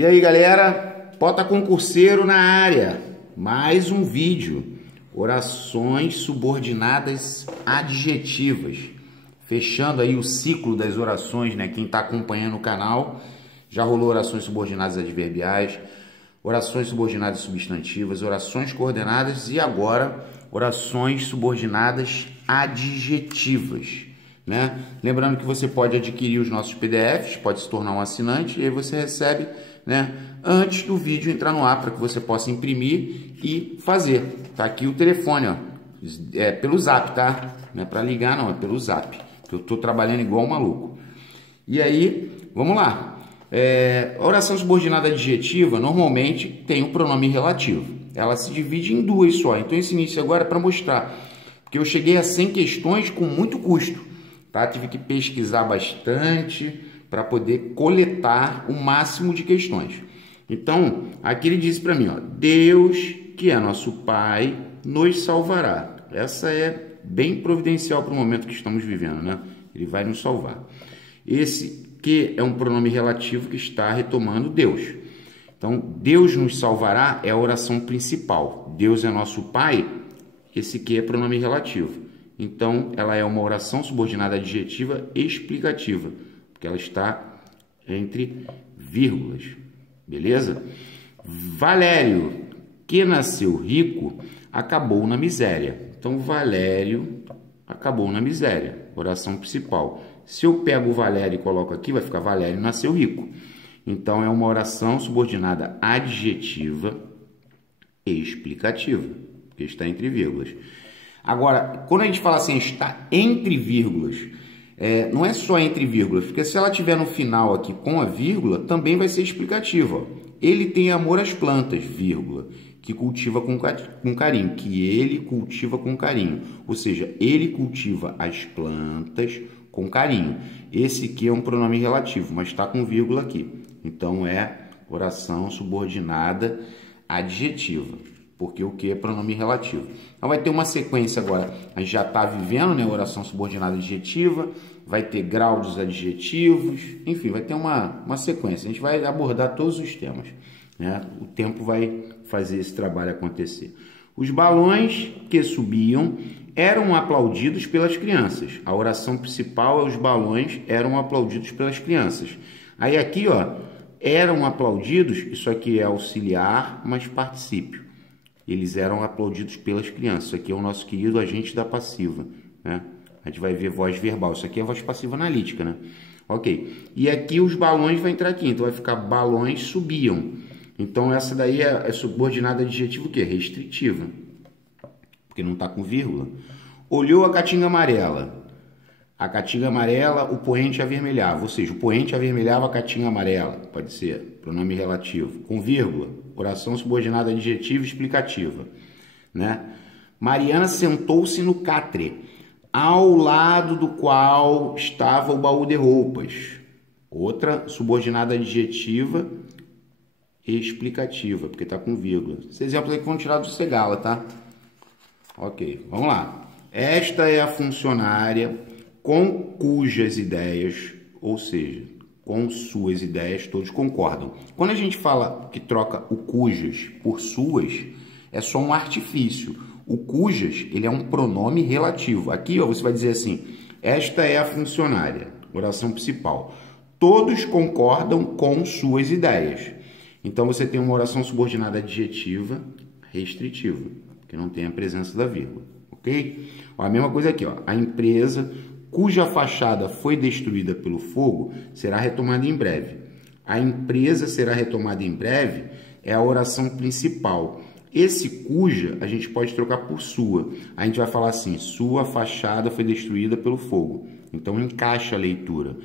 E aí, galera, Pota Concurseiro na área. Mais um vídeo. Orações subordinadas adjetivas. Fechando aí o ciclo das orações, né? Quem está acompanhando o canal, já rolou orações subordinadas adverbiais, orações subordinadas substantivas, orações coordenadas e agora orações subordinadas adjetivas, né? Lembrando que você pode adquirir os nossos PDFs, pode se tornar um assinante e aí você recebe, né, antes do vídeo entrar no ar para que você possa imprimir e fazer. Tá aqui o telefone, ó, é pelo Zap, tá? Não é para ligar, não, é pelo Zap. Eu tô trabalhando igual um maluco. E aí, vamos lá. A oração subordinada adjetiva normalmente tem o pronome relativo. Ela se divide em duas só. Então esse início agora é para mostrar, porque eu cheguei a 100 questões com muito custo, tá? Tive que pesquisar bastante para poder coletar o máximo de questões. Então, aqui ele disse para mim, ó, Deus, que é nosso Pai, nos salvará. Essa é bem providencial para o momento que estamos vivendo, né? Ele vai nos salvar. Esse que é um pronome relativo que está retomando Deus. Então, Deus nos salvará é a oração principal. Deus é nosso Pai, esse que é pronome relativo. Então, ela é uma oração subordinada adjetiva explicativa, porque ela está entre vírgulas, beleza? Valério, que nasceu rico, acabou na miséria. Então, Valério acabou na miséria, oração principal. Se eu pego o Valério e coloco aqui, vai ficar Valério nasceu rico. Então, é uma oração subordinada adjetiva explicativa, porque está entre vírgulas. Agora, quando a gente fala assim, está entre vírgulas, não é só entre vírgulas, porque se ela estiver no final aqui com a vírgula, também vai ser explicativa. Ó. Ele tem amor às plantas, vírgula, que cultiva com carinho, que ele cultiva com carinho. Ou seja, ele cultiva as plantas com carinho. Esse aqui é um pronome relativo, mas está com vírgula aqui. Então, é oração subordinada adjetiva, porque o que é pronome relativo. Então, vai ter uma sequência agora. A gente já está vivendo, né, oração subordinada adjetiva, vai ter grau dos adjetivos, enfim, vai ter uma sequência. A gente vai abordar todos os temas, né? O tempo vai fazer esse trabalho acontecer. Os balões que subiam eram aplaudidos pelas crianças. A oração principal é os balões eram aplaudidos pelas crianças. Aí aqui, ó, eram aplaudidos, isso aqui é auxiliar, mas particípio. Eles eram aplaudidos pelas crianças. Isso aqui é o nosso querido agente da passiva, né? A gente vai ver voz verbal. Isso aqui é voz passiva analítica, né? Ok. E aqui os balões vai entrar aqui. Então vai ficar balões subiam. Então essa daí é subordinada adjetivo o quê? Restritiva. Porque não está com vírgula. Olhou a caatinga amarela. A caatinga amarela, o poente avermelhava. Ou seja, o poente avermelhava a caatinga amarela. Pode ser pronome relativo. Com vírgula. Oração subordinada adjetiva explicativa, né? Mariana sentou-se no catre, ao lado do qual estava o baú de roupas. Outra subordinada adjetiva explicativa, porque está com vírgula. Esses exemplos aí foram tirados do Segala, tá? Ok, vamos lá. Esta é a funcionária com cujas ideias, ou seja, com suas ideias, todos concordam. Quando a gente fala que troca o cujas por suas, é só um artifício. O cujas, ele é um pronome relativo. Aqui, ó, você vai dizer assim, esta é a funcionária, oração principal. Todos concordam com suas ideias. Então, você tem uma oração subordinada adjetiva restritiva, que não tem a presença da vírgula, ok? Ó, a mesma coisa aqui, ó, a empresa cuja fachada foi destruída pelo fogo, será retomada em breve. A empresa será retomada em breve é a oração principal. Esse cuja a gente pode trocar por sua. A gente vai falar assim, sua fachada foi destruída pelo fogo. Então, encaixa a leitura.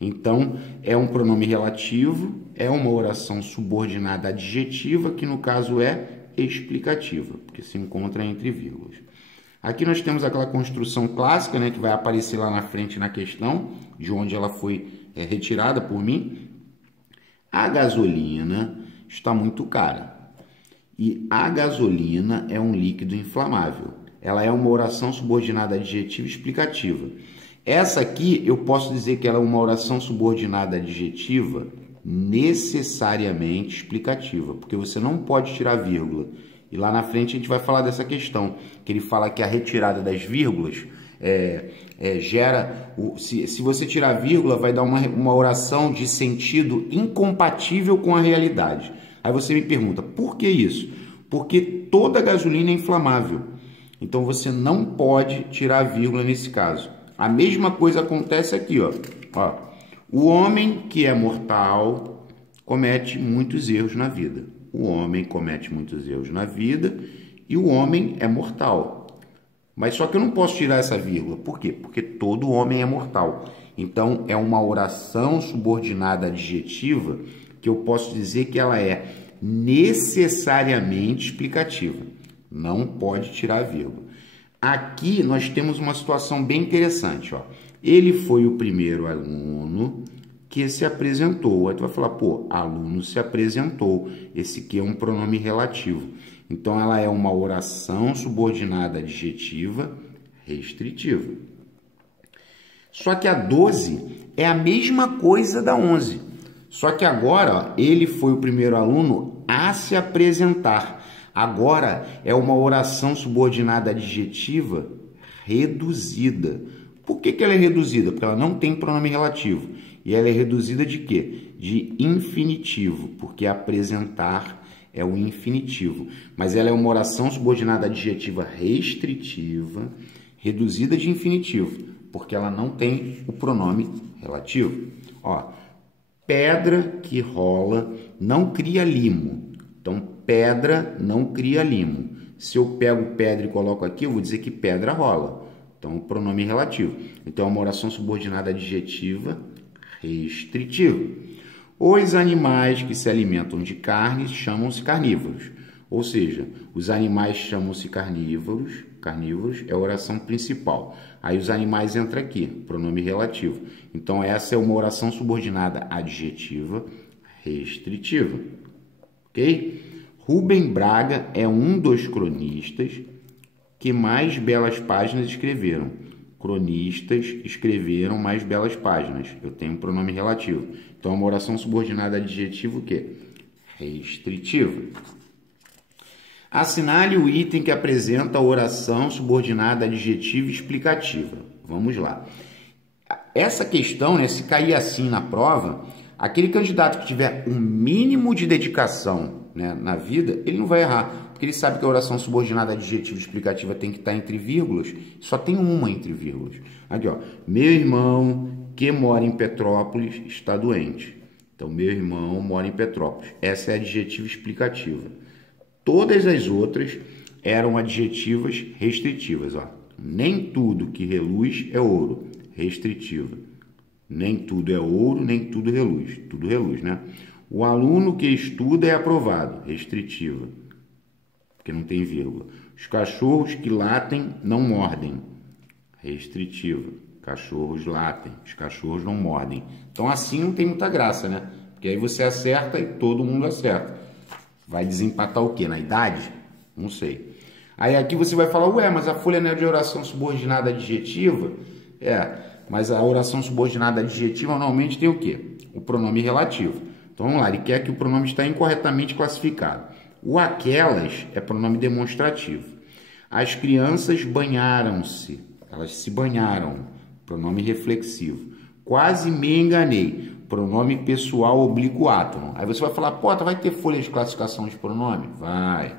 Então, é um pronome relativo, é uma oração subordinada adjetiva, que no caso é explicativa, porque se encontra entre vírgulas. Aqui nós temos aquela construção clássica, né, que vai aparecer lá na frente na questão, de onde ela foi retirada por mim. A gasolina está muito cara. E a gasolina é um líquido inflamável. Ela é uma oração subordinada adjetiva explicativa. Essa aqui eu posso dizer que ela é uma oração subordinada adjetiva necessariamente explicativa, porque você não pode tirar vírgula. E lá na frente a gente vai falar dessa questão, que ele fala que a retirada das vírgulas gera... Se você tirar vírgula, vai dar uma oração de sentido incompatível com a realidade. Aí você me pergunta, por que isso? Porque toda gasolina é inflamável. Então você não pode tirar vírgula nesse caso. A mesma coisa acontece aqui, ó. O homem que é mortal comete muitos erros na vida. O homem comete muitos erros na vida e o homem é mortal. Mas só que eu não posso tirar essa vírgula. Por quê? Porque todo homem é mortal. Então é uma oração subordinada adjetiva que eu posso dizer que ela é necessariamente explicativa. Não pode tirar a vírgula. Aqui nós temos uma situação bem interessante, ó. Ele foi o primeiro aluno que se apresentou. Aí tu vai falar, pô, aluno se apresentou. Esse aqui é um pronome relativo. Então ela é uma oração subordinada adjetiva restritiva. Só que a 12 é a mesma coisa da 11. Só que agora, ó, ele foi o primeiro aluno a se apresentar. Agora é uma oração subordinada adjetiva reduzida. Por que ela é reduzida? Porque ela não tem pronome relativo. E ela é reduzida de quê? De infinitivo, porque apresentar é o infinitivo. Mas ela é uma oração subordinada adjetiva restritiva, reduzida de infinitivo, porque ela não tem o pronome relativo. Ó, pedra que rola não cria limo. Então, pedra não cria limo. Se eu pego pedra e coloco aqui, eu vou dizer que pedra rola. Então, o pronome relativo. Então, é uma oração subordinada adjetiva restritiva. Os animais que se alimentam de carne chamam-se carnívoros. Ou seja, os animais chamam-se carnívoros. Carnívoros é a oração principal. Aí os animais entram aqui, pronome relativo. Então, essa é uma oração subordinada adjetiva restritiva. Ok? Rubem Braga é um dos cronistas que mais belas páginas escreveram. Cronistas escreveram mais belas páginas. Eu tenho um pronome relativo. Então, é uma oração subordinada adjetiva o quê? Restritiva. Assinale o item que apresenta a oração subordinada adjetiva explicativa. Vamos lá. Essa questão, né, se cair assim na prova, aquele candidato que tiver um mínimo de dedicação, né, na vida, ele não vai errar, porque ele sabe que a oração subordinada adjetiva explicativa tem que estar entre vírgulas, só tem uma entre vírgulas. Aqui, ó, meu irmão que mora em Petrópolis está doente. Então, meu irmão mora em Petrópolis. Essa é a adjetiva explicativa. Todas as outras eram adjetivas restritivas, ó. Nem tudo que reluz é ouro, restritiva. Nem tudo é ouro, nem tudo reluz. Tudo reluz, né? O aluno que estuda é aprovado, restritiva, porque não tem vírgula. Os cachorros que latem não mordem, restritiva. Cachorros latem, os cachorros não mordem. Então assim não tem muita graça, né? Porque aí você acerta e todo mundo acerta. Vai desempatar o quê? Na idade? Não sei. Aí aqui você vai falar, ué, mas a folha não é de oração subordinada adjetiva? Mas a oração subordinada adjetiva normalmente tem o quê? O pronome relativo. Então vamos lá, ele quer que o pronome está incorretamente classificado. O aquelas é pronome demonstrativo. As crianças banharam-se, elas se banharam, pronome reflexivo. Quase me enganei, pronome pessoal oblíquo átono. Aí você vai falar, pô, vai ter folha de classificação de pronome? Vai.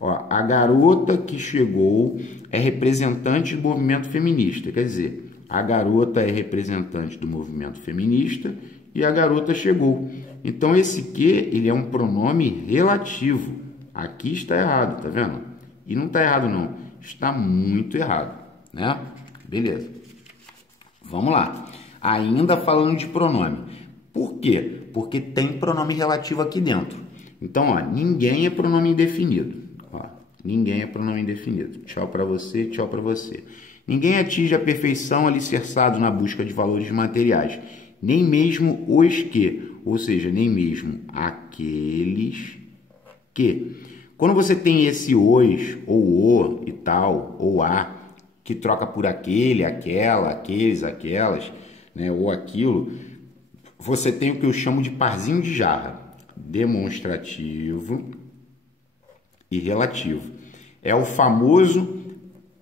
Ó, a garota que chegou é representante do movimento feminista, quer dizer, a garota é representante do movimento feminista e a garota chegou. Então, esse que, ele é um pronome relativo. Aqui está errado, tá vendo? E não está errado, não. Está muito errado, né? Beleza. Vamos lá. Ainda falando de pronome. Por quê? Porque tem pronome relativo aqui dentro. Então, ó, ninguém é pronome indefinido. Ó, ninguém é pronome indefinido. Tchau para você, tchau para você. Ninguém atinge a perfeição alicerçado na busca de valores materiais. Nem mesmo os que, ou seja, nem mesmo aqueles que. Quando você tem esse os, ou o e tal, ou a, que troca por aquele, aquela, aqueles, aquelas, né, ou aquilo, você tem o que eu chamo de parzinho de jarra, demonstrativo e relativo. É o famoso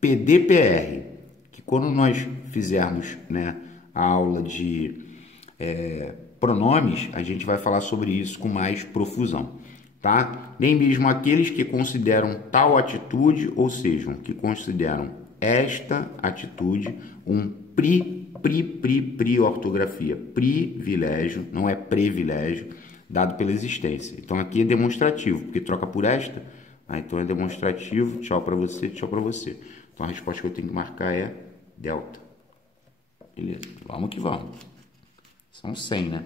PDPR, que quando nós fizermos, né, a aula de pronomes, a gente vai falar sobre isso com mais profusão, tá? Nem mesmo aqueles que consideram tal atitude, ou seja, que consideram esta atitude um ortografia, privilégio, não é privilégio, dado pela existência. Então aqui é demonstrativo, porque troca por esta, então é demonstrativo, tchau para você, tchau para você. Então a resposta que eu tenho que marcar é delta. Beleza, vamos que vamos. São 100, né?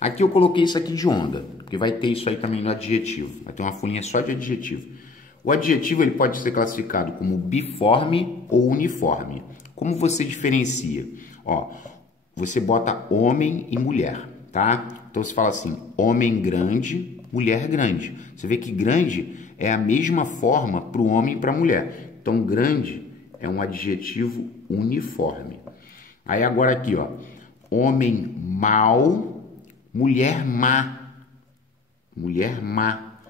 Aqui eu coloquei isso aqui de onda, porque vai ter isso aí também no adjetivo. Vai ter uma folhinha só de adjetivo. O adjetivo ele pode ser classificado como biforme ou uniforme. Como você diferencia? Ó, você bota homem e mulher, tá? Então você fala assim, homem grande, mulher grande. Você vê que grande é a mesma forma para o homem e para a mulher. Então grande é um adjetivo uniforme. Aí agora aqui, ó, homem mau, mulher má. Mulher má.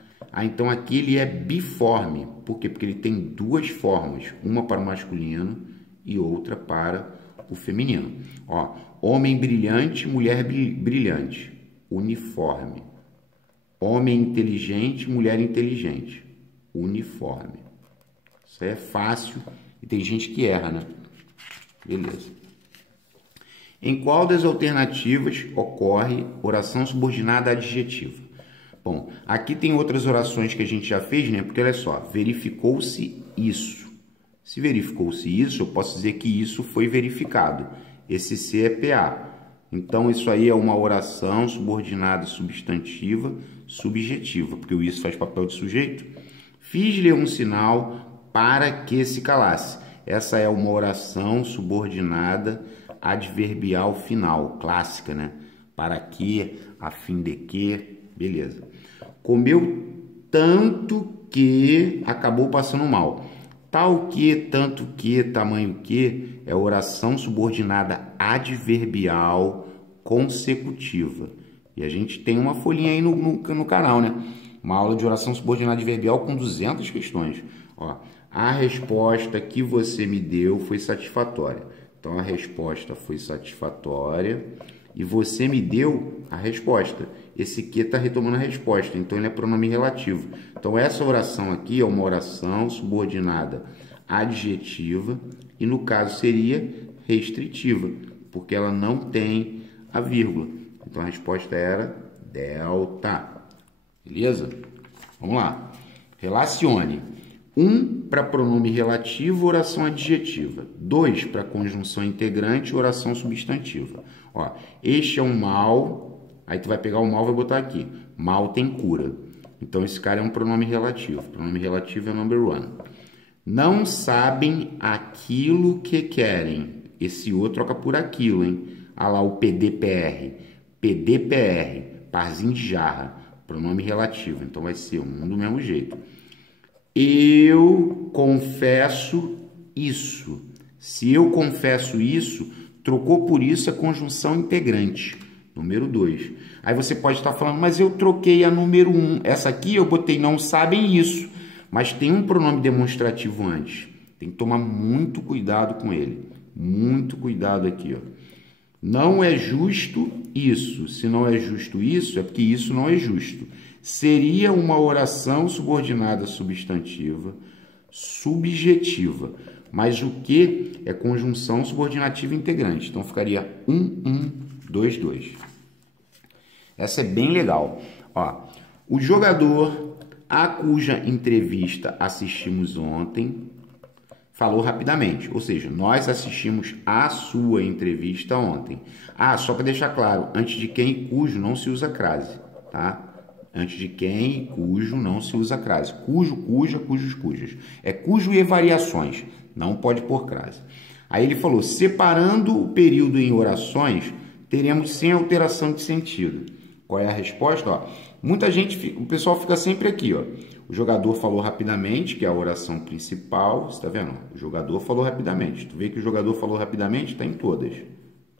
Então aqui ele é biforme. Por quê? Porque ele tem duas formas, uma para o masculino e outra para o feminino. Ó, homem brilhante, mulher brilhante. Uniforme. Homem inteligente, mulher inteligente. Uniforme. Isso aí é fácil e tem gente que erra, né? Beleza. Em qual das alternativas ocorre oração subordinada adjetiva? Bom, aqui tem outras orações que a gente já fez, né? Porque olha só, verificou-se isso. Se verificou-se isso, eu posso dizer que isso foi verificado. Esse C é PA. Então, isso aí é uma oração subordinada substantiva subjetiva, porque o isso faz papel de sujeito. Fiz-lhe um sinal para que se calasse. Essa é uma oração subordinada adverbial final, clássica, né? Para que, a fim de que, beleza. Comeu tanto que acabou passando mal. Tal que, tanto que, tamanho que, é oração subordinada adverbial consecutiva. E a gente tem uma folhinha aí no canal, né? Uma aula de oração subordinada adverbial com 200 questões. Ó, a resposta que você me deu foi satisfatória. Então, a resposta foi satisfatória e você me deu a resposta. Esse que está retomando a resposta, então ele é pronome relativo. Então, essa oração aqui é uma oração subordinada adjetiva e, no caso, seria restritiva, porque ela não tem a vírgula. Então, a resposta era delta. Beleza? Vamos lá. Relacione. 1 para pronome relativo, oração adjetiva. 2 para conjunção integrante, oração substantiva. Ó, este é um mal, aí tu vai pegar o mal e vai botar aqui. Mal tem cura. Então, esse cara é um pronome relativo. Pronome relativo é number one. Não sabem aquilo que querem. Esse outro troca por aquilo, hein? Olha lá o PDPR. PDPR, parzinho de jarra. Pronome relativo. Então, vai ser um do mesmo jeito. Eu confesso isso. Se eu confesso isso, trocou por isso a conjunção integrante. Número 2. Aí você pode estar falando, mas eu troquei a número 1. Essa aqui eu botei não sabem isso. Mas tem um pronome demonstrativo antes. Tem que tomar muito cuidado com ele. Muito cuidado aqui, ó. Não é justo isso. Se não é justo isso, é porque isso não é justo. Seria uma oração subordinada substantiva, subjetiva. Mas o que é conjunção subordinativa integrante. Então, ficaria 2, 2. Essa é bem legal. Ó, o jogador a cuja entrevista assistimos ontem falou rapidamente. Ou seja, nós assistimos a sua entrevista ontem. Ah, só para deixar claro, antes de quem e cujo não se usa crase, tá? Antes de quem e cujo não se usa crase. Cujo, cuja, cujos, cujas. É cujo e variações. Não pode pôr crase. Aí ele falou, separando o período em orações, teremos sem alteração de sentido. Qual é a resposta? Ó, muita gente, o pessoal fica sempre aqui, ó. O jogador falou rapidamente, que é a oração principal. Você tá vendo? O jogador falou rapidamente. Tu vê que o jogador falou rapidamente? Tá em todas.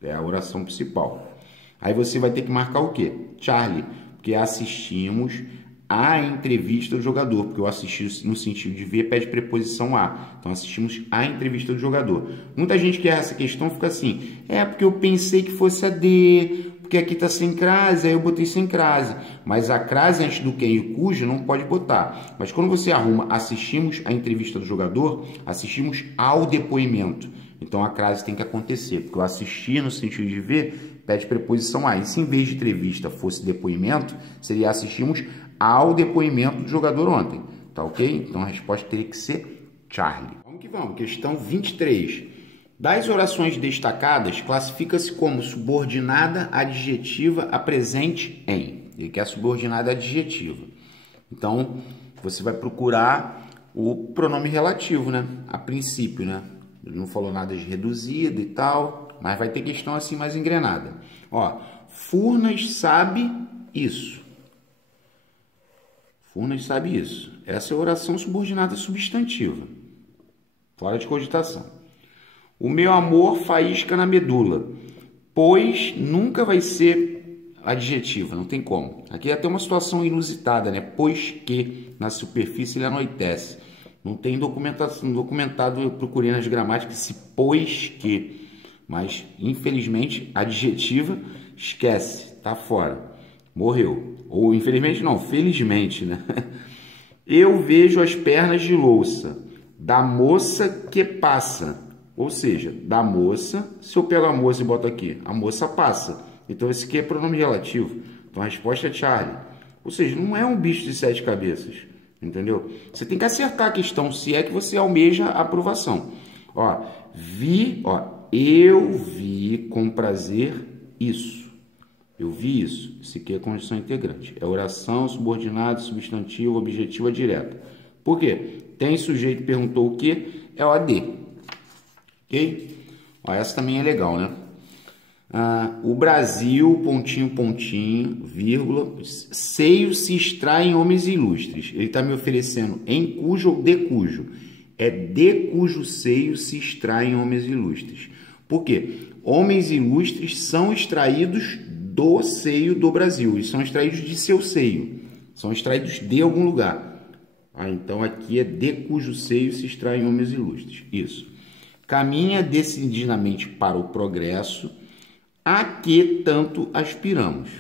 É a oração principal. Aí você vai ter que marcar o quê? Charlie, porque assistimos a entrevista do jogador, porque eu assisti no sentido de ver pede preposição a. Então assistimos a entrevista do jogador. Muita gente que erra essa questão fica assim, porque eu pensei que fosse a D, porque aqui está sem crase, aí eu botei sem crase. Mas a crase antes do quem e cujo não pode botar. Mas quando você arruma assistimos a entrevista do jogador, assistimos ao depoimento. Então a crase tem que acontecer, porque eu assistir no sentido de ver pede preposição a. E se em vez de entrevista fosse depoimento, seria assistimos ao depoimento do jogador ontem. Tá ok? Então a resposta teria que ser Charlie. Vamos que vamos. Questão 23. Das orações destacadas, classifica-se como subordinada adjetiva a presente em. Ele quer subordinada adjetiva. Então, você vai procurar o pronome relativo, né? A princípio, né? Ele não falou nada de reduzida e tal, mas vai ter questão assim mais engrenada. Ó, Furnas sabe isso. Furnas sabe isso. Essa é a oração subordinada substantiva. Fora de cogitação. O meu amor faísca na medula. Pois nunca vai ser adjetiva, não tem como. Aqui é até uma situação inusitada, né? Pois que na superfície ele anoitece. Não tem documentado, eu procurei nas gramáticas se pois que. Mas, infelizmente, adjetiva, esquece, tá fora. Morreu. Ou, infelizmente, não, felizmente, né? Eu vejo as pernas de louça da moça que passa. Ou seja, da moça, se eu pego a moça e boto aqui, a moça passa. Então, esse aqui é pronome relativo. Então, a resposta é Charlie. Ou seja, não é um bicho de 7 cabeças. Entendeu? Você tem que acertar a questão, se é que você almeja a aprovação. Ó, eu vi com prazer isso. Eu vi isso. Isso aqui é condição integrante. É oração, subordinado, substantivo, objetiva, direta. Por quê? Tem sujeito, perguntou o quê? É o AD. Ok? Ó, essa também é legal, né? O Brasil, pontinho, pontinho, vírgula, seio se extrai em homens ilustres. Ele está me oferecendo em cujo ou de cujo? É de cujo seio se extrai em homens ilustres. Por quê? Homens ilustres são extraídos do seio do Brasil. Eles são extraídos de seu seio. São extraídos de algum lugar. Então aqui é de cujo seio se extrai em homens ilustres. Isso. Caminha decididamente para o progresso, a que tanto aspiramos.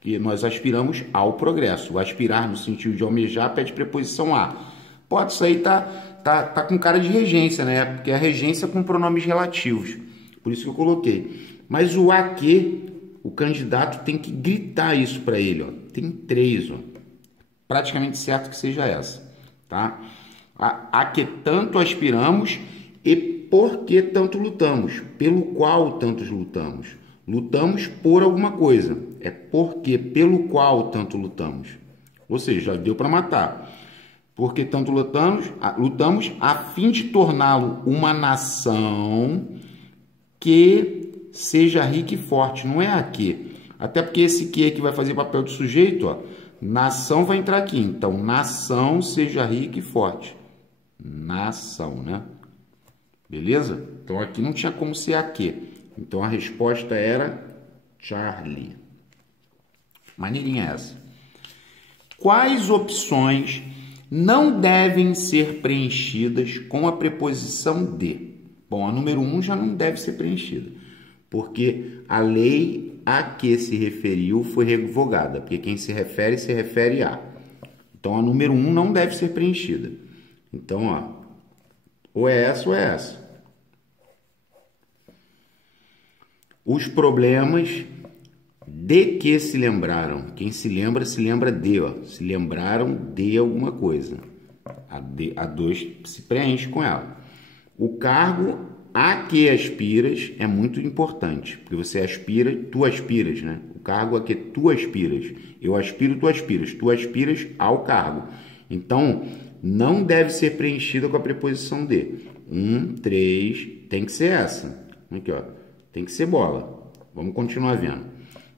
Que nós aspiramos ao progresso. O aspirar no sentido de almejar pede preposição a. Pode, isso aí tá com cara de regência, né? Porque a regência é com pronomes relativos. Por isso que eu coloquei. Mas o a que, o candidato tem que gritar isso para ele, ó. Tem 3, ó. Praticamente certo que seja essa, tá? A que tanto aspiramos e por que tanto lutamos, pelo qual tantos lutamos. Lutamos por alguma coisa. É porque, pelo qual tanto lutamos. Ou seja, já deu para matar. Porque tanto lutamos a fim de torná-lo uma nação que seja rica e forte. Não é a que. Até porque esse que aqui vai fazer papel de sujeito, ó. Nação vai entrar aqui. Então, nação seja rica e forte. Nação, né? Beleza? Então, aqui não tinha como ser a que. Então, a resposta era Charlie. Maneirinha essa. Quais opções não devem ser preenchidas com a preposição de? Bom, a número 1 já não deve ser preenchida, porque a lei a que se referiu foi revogada, porque quem se refere a. Então, a número 1 não deve ser preenchida. Então, ó, ou é essa ou é essa. Os problemas de que se lembraram. Quem se lembra de, ó. Se lembraram de alguma coisa. A 2 se preenche com ela. O cargo a que aspiras é muito importante, porque você aspira, tu aspiras, né? O cargo a que tu aspiras. Eu aspiro, tu aspiras. Tu aspiras ao cargo. Então, não deve ser preenchida com a preposição de. 1, 3, tem que ser essa. Aqui, ó. Tem que ser bola. Vamos continuar vendo.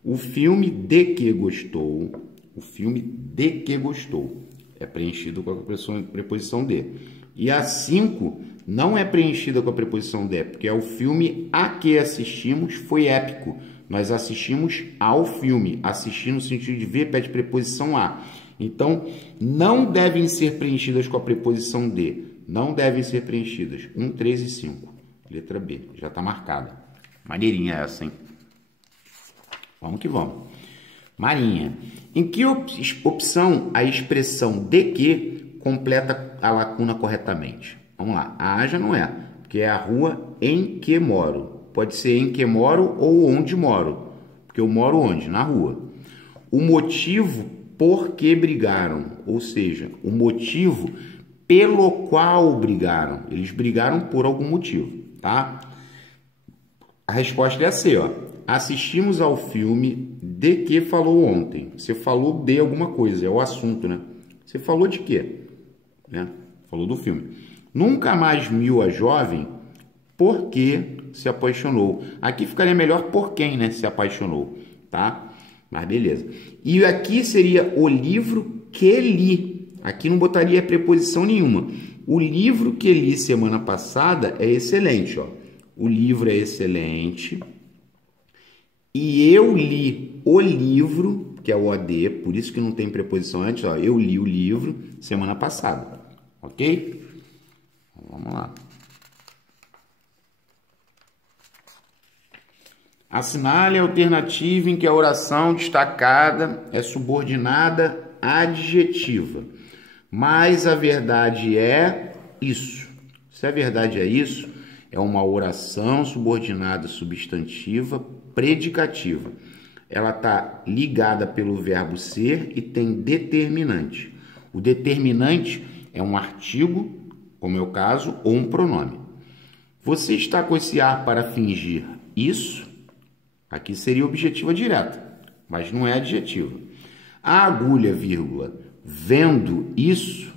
O filme de que gostou. O filme de que gostou. É preenchido com a preposição de. E a 5 não é preenchida com a preposição de, porque é o filme a que assistimos foi épico. Nós assistimos ao filme. Assistir no sentido de ver pede preposição a. Então, não devem ser preenchidas com a preposição de. Não devem ser preenchidas. 1, 3 e 5. Letra B. Já está marcada. Maneirinha essa, hein? Vamos que vamos. Marinha. Em que opção a expressão de que completa a lacuna corretamente? Vamos lá. A A já não é, porque é a rua em que moro. Pode ser em que moro ou onde moro. Porque eu moro onde? Na rua. O motivo por que brigaram. Ou seja, o motivo pelo qual brigaram. Eles brigaram por algum motivo, tá? A resposta é a C, ó. Assistimos ao filme de que falou ontem. Você falou de alguma coisa, é o assunto, né? Você falou de quê? Né? Falou do filme. Nunca mais viu a jovem porque se apaixonou. Aqui ficaria melhor por quem, né? Se apaixonou, tá? Mas beleza. E aqui seria o livro que li. Aqui não botaria preposição nenhuma. O livro que li semana passada é excelente, ó. O livro é excelente. E eu li o livro, que é o OD, por isso que não tem preposição antes, ó. Eu li o livro semana passada, ok? Vamos lá. Assinale a alternativa em que a oração destacada é subordinada adjetiva. Mas a verdade é isso. Se a verdade é isso, é uma oração subordinada substantiva predicativa. Ela está ligada pelo verbo ser e tem determinante. O determinante é um artigo, como é o caso, ou um pronome. Você está com esse ar para fingir isso? Aqui seria objetiva direta, mas não é adjetiva. A agulha, vírgula, vendo isso,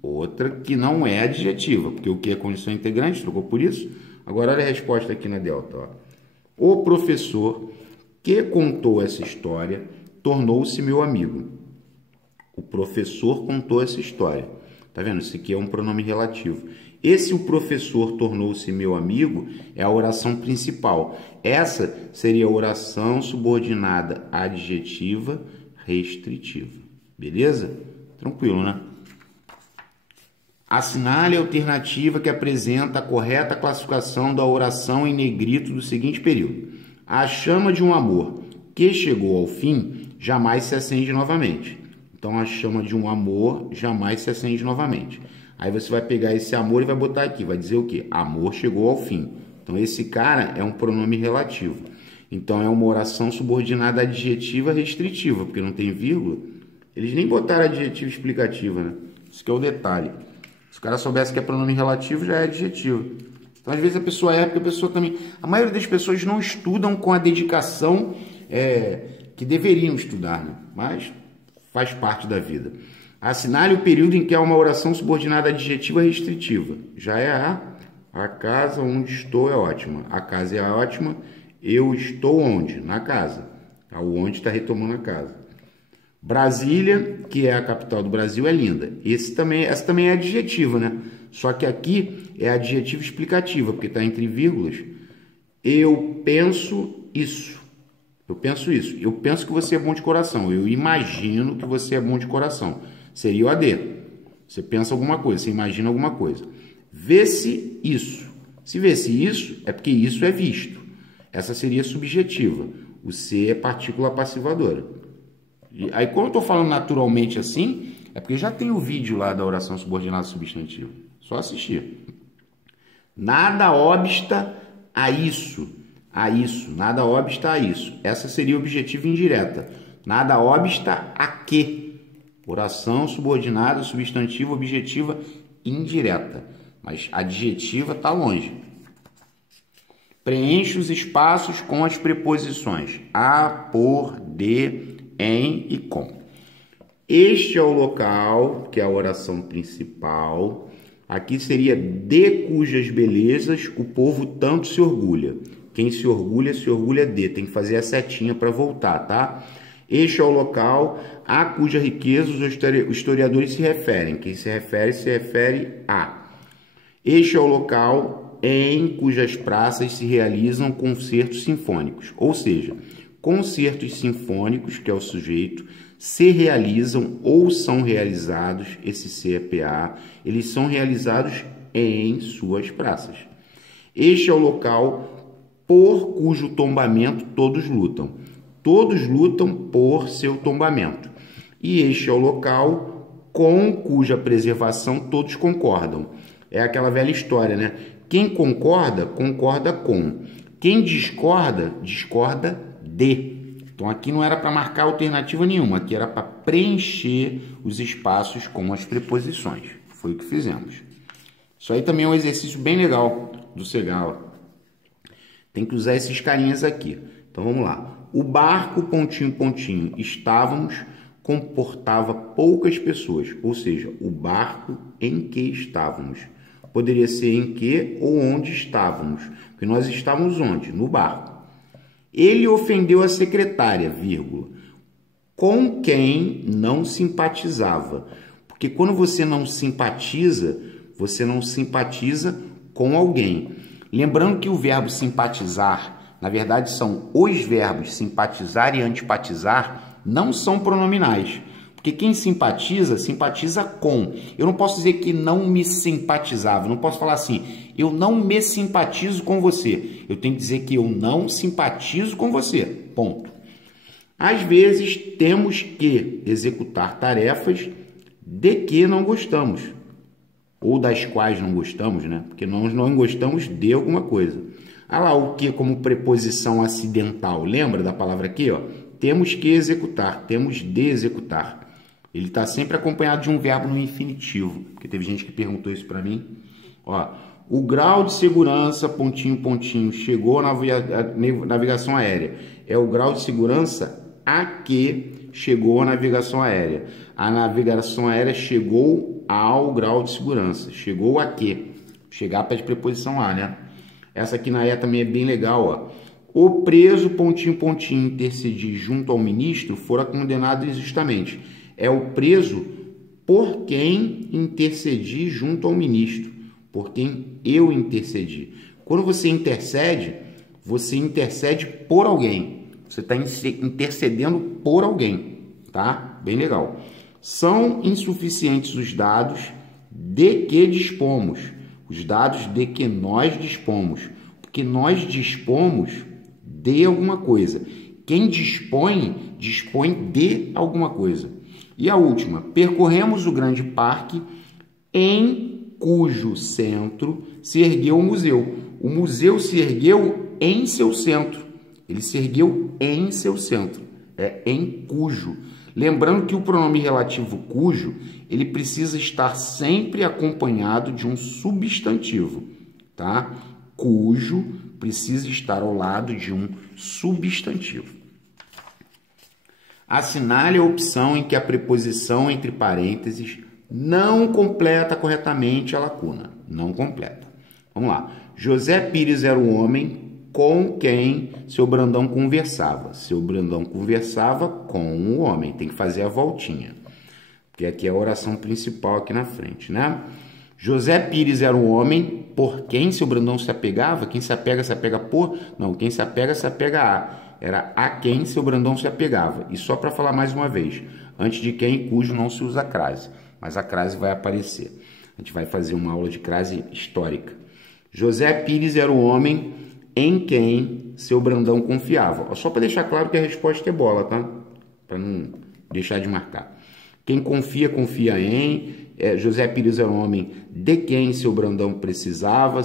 outra que não é adjetiva, porque o que é condição integrante, trocou por isso. Agora olha a resposta aqui na delta, ó. O professor que contou essa história tornou-se meu amigo. O professor contou essa história. Tá vendo? Isso aqui é um pronome relativo. Esse o professor tornou-se meu amigo é a oração principal. Essa seria a oração subordinada adjetiva restritiva. Beleza? Tranquilo, né? Assinale a alternativa que apresenta a correta classificação da oração em negrito do seguinte período. A chama de um amor que chegou ao fim jamais se acende novamente. Então, a chama de um amor jamais se acende novamente. Aí você vai pegar esse amor e vai botar aqui. Vai dizer o quê? Amor chegou ao fim. Então, esse cara é um pronome relativo. Então, é uma oração subordinada adjetiva restritiva, porque não tem vírgula. Eles nem botaram adjetivo explicativa, né? Isso que é o detalhe. Se o cara soubesse que é pronome relativo, já é adjetivo. Então, às vezes, a pessoa erra, porque a pessoa também... A maioria das pessoas não estudam com a dedicação que deveriam estudar, né? Mas faz parte da vida. Assinale o período em que há uma oração subordinada adjetiva restritiva. Já é a casa onde estou é ótima. A casa é ótima. Eu estou onde? Na casa. O onde está retomando a casa. Brasília, que é a capital do Brasil, é linda. Essa também é adjetiva, né? Só que aqui é adjetiva explicativa, porque está entre vírgulas. Eu penso isso. Eu penso isso. Eu penso que você é bom de coração. Eu imagino que você é bom de coração. Seria o AD. Você pensa alguma coisa, você imagina alguma coisa. Vê-se isso. Se vê-se isso, é porque isso é visto. Essa seria subjetiva. O C é partícula passivadora. E aí, como eu estou falando naturalmente assim, é porque já tem o vídeo lá da oração subordinada substantiva. Só assistir. Nada obsta a isso. A isso. Nada obsta a isso. Essa seria objetiva indireta. Nada obsta a quê? Oração subordinada, substantiva, objetiva indireta. Mas adjetiva está longe. Preenche os espaços com as preposições a, por, de, em e com. Este é o local, que é a oração principal. Aqui seria de cujas belezas o povo tanto se orgulha. Quem se orgulha de. Tem que fazer a setinha para voltar, tá? Este é o local a cuja riqueza os historiadores se referem. Quem se refere a. Este é o local em cujas praças se realizam concertos sinfônicos, ou seja, concertos sinfônicos, que é o sujeito, se realizam ou são realizados, esse CPA, eles são realizados em suas praças. Este é o local por cujo tombamento todos lutam. Todos lutam por seu tombamento. E este é o local com cuja preservação todos concordam. É aquela velha história, né? Quem concorda, concorda com. Quem discorda, discorda de. Então aqui não era para marcar alternativa nenhuma, aqui era para preencher os espaços com as preposições. Foi o que fizemos. Isso aí também é um exercício bem legal do Segala. Tem que usar esses carinhas aqui. Então vamos lá. O barco, pontinho, pontinho, estávamos, comportava poucas pessoas. Ou seja, o barco em que estávamos. Poderia ser em que ou onde estávamos. Porque nós estávamos onde? No barco. Ele ofendeu a secretária, vírgula, com quem não simpatizava. Porque quando você não simpatiza com alguém. Lembrando que o verbo simpatizar, na verdade, são os verbos simpatizar e antipatizar, não são pronominais. Porque quem simpatiza, simpatiza com. Eu não posso dizer que não me simpatizava. Eu não posso falar assim, eu não me simpatizo com você. Eu tenho que dizer que eu não simpatizo com você. Ponto. Às vezes, temos que executar tarefas de que não gostamos. Ou das quais não gostamos, né? Porque nós não gostamos de alguma coisa. Ah lá, o que como preposição acidental. Lembra da palavra aqui, ó? Temos que executar, temos de executar. Ele está sempre acompanhado de um verbo no infinitivo, porque teve gente que perguntou isso para mim. Ó, o grau de segurança, pontinho, pontinho, chegou na navegação aérea. É o grau de segurança a que chegou a navegação aérea. A navegação aérea chegou ao grau de segurança. Chegou a quê? Chegar para a preposição a, né? Essa aqui na E também é bem legal, ó. O preso, pontinho, pontinho, intercedir junto ao ministro, fora condenado injustamente. É o preso por quem intercedi junto ao ministro, por quem eu intercedi. Quando você intercede por alguém. Você está intercedendo por alguém, tá? Bem legal. São insuficientes os dados de que dispomos, os dados de que nós dispomos, porque nós dispomos de alguma coisa. Quem dispõe, dispõe de alguma coisa. E a última, percorremos o grande parque em cujo centro se ergueu o museu. O museu se ergueu em seu centro. Ele se ergueu em seu centro. É em cujo. Lembrando que o pronome relativo cujo, ele precisa estar sempre acompanhado de um substantivo, tá? Cujo precisa estar ao lado de um substantivo. Assinale a opção em que a preposição entre parênteses não completa corretamente a lacuna. Não completa. Vamos lá. José Pires era o homem com quem seu Brandão conversava. Seu Brandão conversava com o homem. Tem que fazer a voltinha. Porque aqui é a oração principal aqui na frente, né? José Pires era o homem por quem seu Brandão se apegava. Quem se apega por... Não, quem se apega a. Era a quem seu Brandão se apegava. E só para falar mais uma vez, antes de quem cujo não se usa crase, mas a crase vai aparecer. A gente vai fazer uma aula de crase histórica. José Pires era o homem em quem seu Brandão confiava. Só para deixar claro que a resposta é bola, tá? Para não deixar de marcar. Quem confia, confia em. José Pires era um homem de quem seu Brandão precisava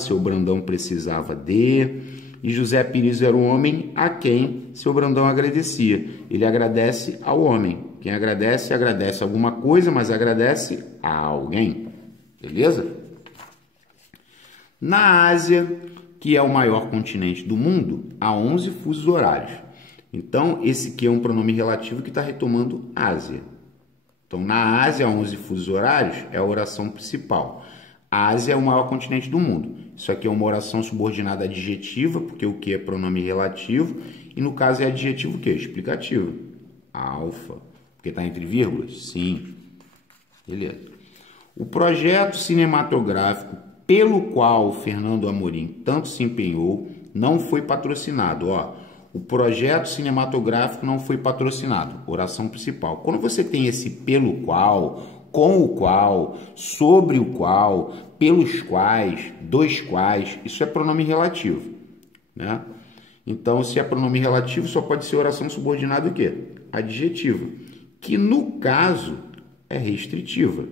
de. E José Pires era um homem a quem seu Brandão agradecia. Ele agradece ao homem. Quem agradece, agradece alguma coisa, mas agradece a alguém. Beleza? Na Ásia, que é o maior continente do mundo, há 11 fusos horários. Então, esse aqui é um pronome relativo que está retomando Ásia. Então, na Ásia, há 11 fusos horários, é a oração principal. A Ásia é o maior continente do mundo. Isso aqui é uma oração subordinada adjetiva, porque o que é pronome relativo, e no caso é adjetivo o quê? Explicativo. Alfa. Porque está entre vírgulas? Sim. Beleza. O projeto cinematográfico pelo qual Fernando Amorim tanto se empenhou não foi patrocinado. Ó, o projeto cinematográfico não foi patrocinado. Oração principal. Quando você tem esse pelo qual, com o qual, sobre o qual, pelos quais, dos quais, isso é pronome relativo, né? Então, se é pronome relativo, só pode ser oração subordinada o quê? Adjetiva, que no caso é restritiva,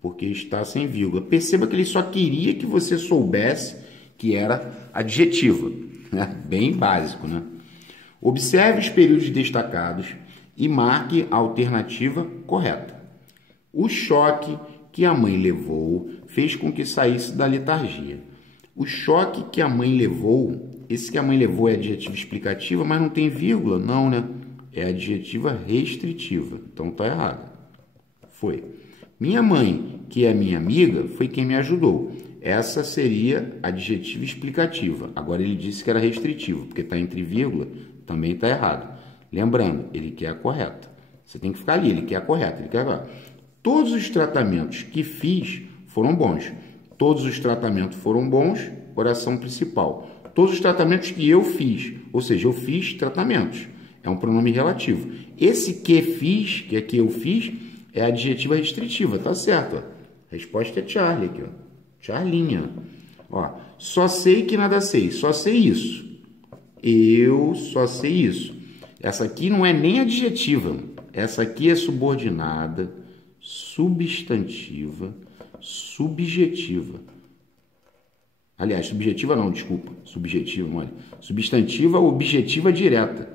porque está sem vírgula. Perceba que ele só queria que você soubesse que era adjetiva, né? Bem básico, né? Observe os períodos destacados e marque a alternativa correta. O choque que a mãe levou fez com que saísse da letargia. O choque que a mãe levou, esse que a mãe levou é adjetiva explicativa, mas não tem vírgula? Não, né? É adjetiva restritiva. Então tá errado. Foi. Minha mãe, que é minha amiga, foi quem me ajudou. Essa seria adjetiva explicativa. Agora ele disse que era restritivo, porque está entre vírgula, também está errado. Lembrando, ele quer a correta. Você tem que ficar ali, ele quer a correta, ele quer agora. Todos os tratamentos que fiz foram bons. Todos os tratamentos foram bons, oração principal. Todos os tratamentos que eu fiz, ou seja, eu fiz tratamentos. É um pronome relativo. Esse que fiz, que é que eu fiz, é adjetiva restritiva, tá certo? Ó. A resposta é Charlie aqui, ó. Charlinha. Ó, só sei que nada sei, só sei isso. Eu só sei isso. Essa aqui não é nem adjetiva. Essa aqui é subordinada, substantiva, subjetiva. Aliás, subjetiva não, desculpa. Subjetiva, olha. Substantiva, objetiva direta.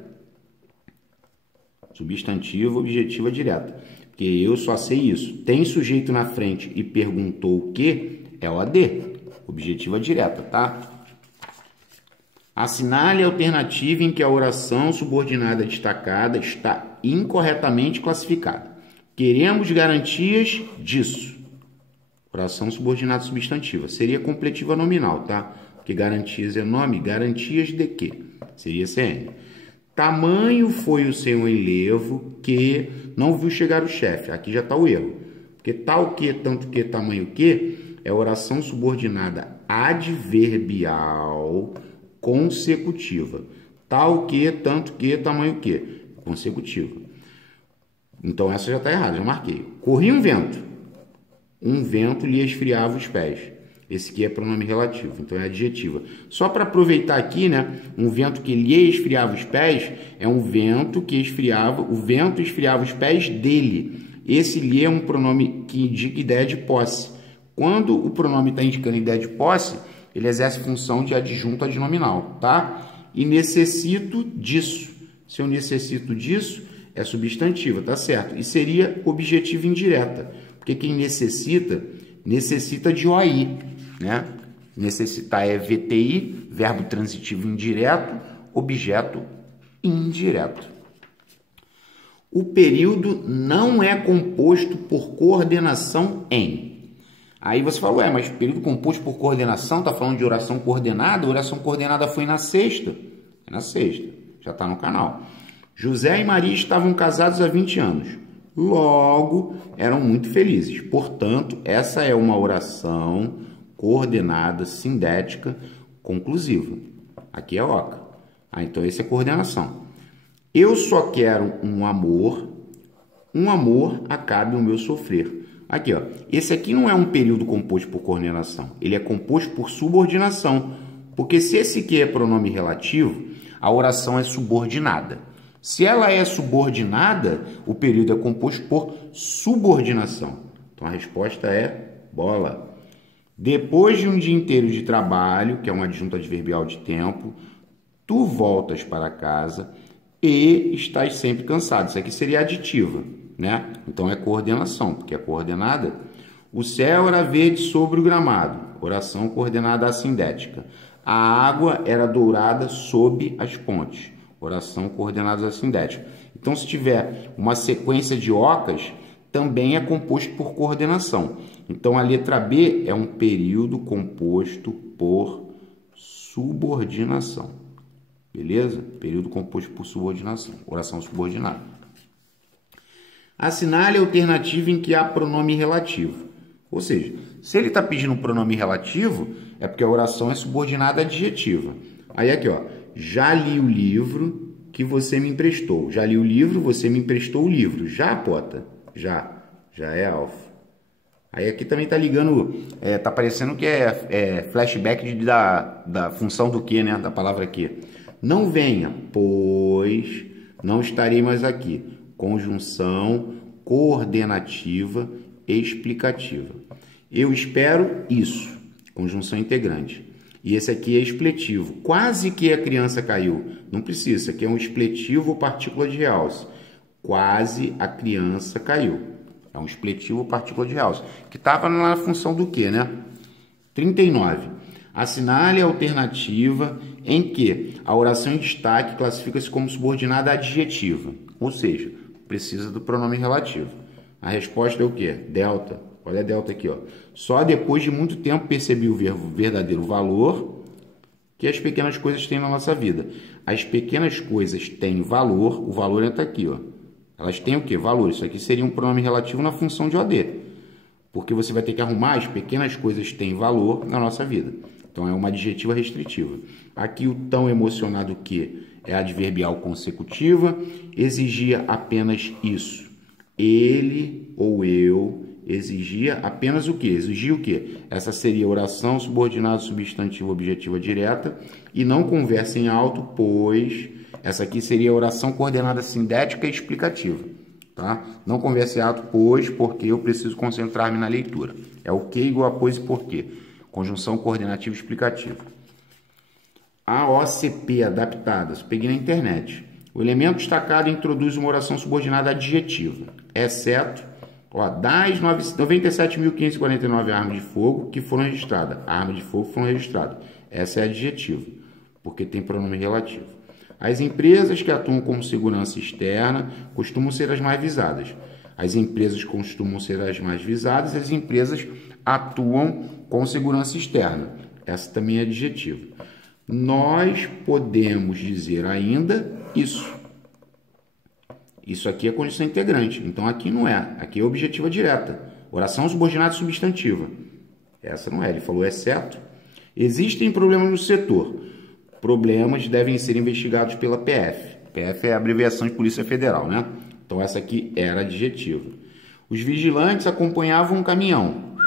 Substantiva, objetiva direta. Porque eu só sei isso. Tem sujeito na frente e perguntou o que? É o AD. Objetiva direta, tá? Assinale a alternativa em que a oração subordinada destacada está incorretamente classificada. Queremos garantias disso. Oração subordinada substantiva. Seria completiva nominal, tá? Porque garantias é nome. Garantias de quê? Seria CN. Tamanho foi o seu enlevo que não viu chegar o chefe. Aqui já está o erro. Porque tal que, tanto que, tamanho que é oração subordinada adverbial consecutiva. Tal que, tanto que, tamanho que. Consecutiva. Então essa já está errada, já marquei. Corria um vento. Um vento lhe esfriava os pés. Esse aqui é pronome relativo, então é adjetiva. Só para aproveitar aqui, né? Um vento que lhe esfriava os pés é um vento que esfriava, o vento esfriava os pés dele. Esse lhe é um pronome que indica ideia de posse. Quando o pronome está indicando ideia de posse, ele exerce função de adjunto adnominal, tá? E necessito disso. Se eu necessito disso, é substantiva, tá certo? E seria objetiva indireta, porque quem necessita, necessita de OI, né? Necessitar é VTI, verbo transitivo indireto, objeto indireto. O período não é composto por coordenação em. Aí você fala, ué, mas período composto por coordenação, tá falando de oração coordenada? A oração coordenada foi na sexta. É na sexta, já está no canal. José e Maria estavam casados há 20 anos. Logo, eram muito felizes. Portanto, essa é uma oração coordenada, sindética, conclusiva. Aqui é oca. Então, esse é coordenação. Eu só quero um amor acabe o meu sofrer. Aqui, ó. Esse aqui não é um período composto por coordenação. Ele é composto por subordinação. Porque se esse aqui é pronome relativo, a oração é subordinada. Se ela é subordinada, o período é composto por subordinação. Então, a resposta é bola. Depois de um dia inteiro de trabalho, que é um adjunto adverbial de tempo, tu voltas para casa e estás sempre cansado. Isso aqui seria aditiva, né? Então, é coordenação, porque é coordenada. O céu era verde sobre o gramado. Oração coordenada assindética. A água era dourada sob as pontes. Oração coordenada assindética. Então, se tiver uma sequência de ocas, também é composto por coordenação. Então, a letra B é um período composto por subordinação. Beleza? Período composto por subordinação. Oração subordinada. Assinale a alternativa em que há pronome relativo. Ou seja, Se ele está pedindo um pronome relativo, é porque a oração é subordinada adjetiva. Aí aqui, ó, já li o livro que você me emprestou. Já li o livro, você me emprestou o livro. Já, Pota? Já é alfa. Aí aqui também tá ligando, tá parecendo que é flashback da função do que, né? Da palavra que. Não venha, pois não estarei mais aqui. Conjunção coordenativa explicativa. Eu espero isso. Conjunção integrante. E esse aqui é expletivo. Quase que a criança caiu. Não precisa, isso aqui é um expletivo ou partícula de realce. Quase a criança caiu. É um expletivo ou partícula de realce. Que estava na função do que, né? 39. Assinale a alternativa em que a oração em destaque classifica-se como subordinada adjetiva. Ou seja, precisa do pronome relativo. A resposta é o quê? Delta. Olha a delta aqui, ó. Só depois de muito tempo percebi o verdadeiro valor que as pequenas coisas têm na nossa vida. As pequenas coisas têm valor, o valor entra aqui, ó. Elas têm o quê? Valor. Isso aqui seria um pronome relativo na função de OD. Porque você vai ter que arrumar as pequenas coisas têm valor na nossa vida. Então é uma adjetiva restritiva. Aqui o tão emocionado que é adverbial consecutiva, exigia apenas isso. Ele ou eu exigia apenas o quê? Exigia o quê? Essa seria oração subordinada substantiva objetiva direta e não conversa em alto, pois essa aqui seria oração coordenada sindética e explicativa, tá? Não conversa em alto, pois, porque eu preciso concentrar-me na leitura. É o que igual a pois e porquê. Conjunção coordenativa e explicativa. AOCP adaptadas. Peguei na internet. O elemento destacado introduz uma oração subordinada adjetiva, exceto das 97.549 armas de fogo que foram registradas. Armas de fogo foram registradas. Essa é adjetiva, porque tem pronome relativo. As empresas que atuam como segurança externa costumam ser as mais visadas. As empresas costumam ser as mais visadas, as empresas atuam com segurança externa. Essa também é adjetiva. Nós podemos dizer ainda isso. Isso aqui é condição integrante. Então aqui não é. Aqui é objetiva direta. Oração subordinada substantiva. Essa não é. Ele falou exceto. Existem problemas no setor. Problemas devem ser investigados pela PF. PF é a abreviação de Polícia Federal, né? Então essa aqui era adjetiva. Os vigilantes acompanhavam um caminhão.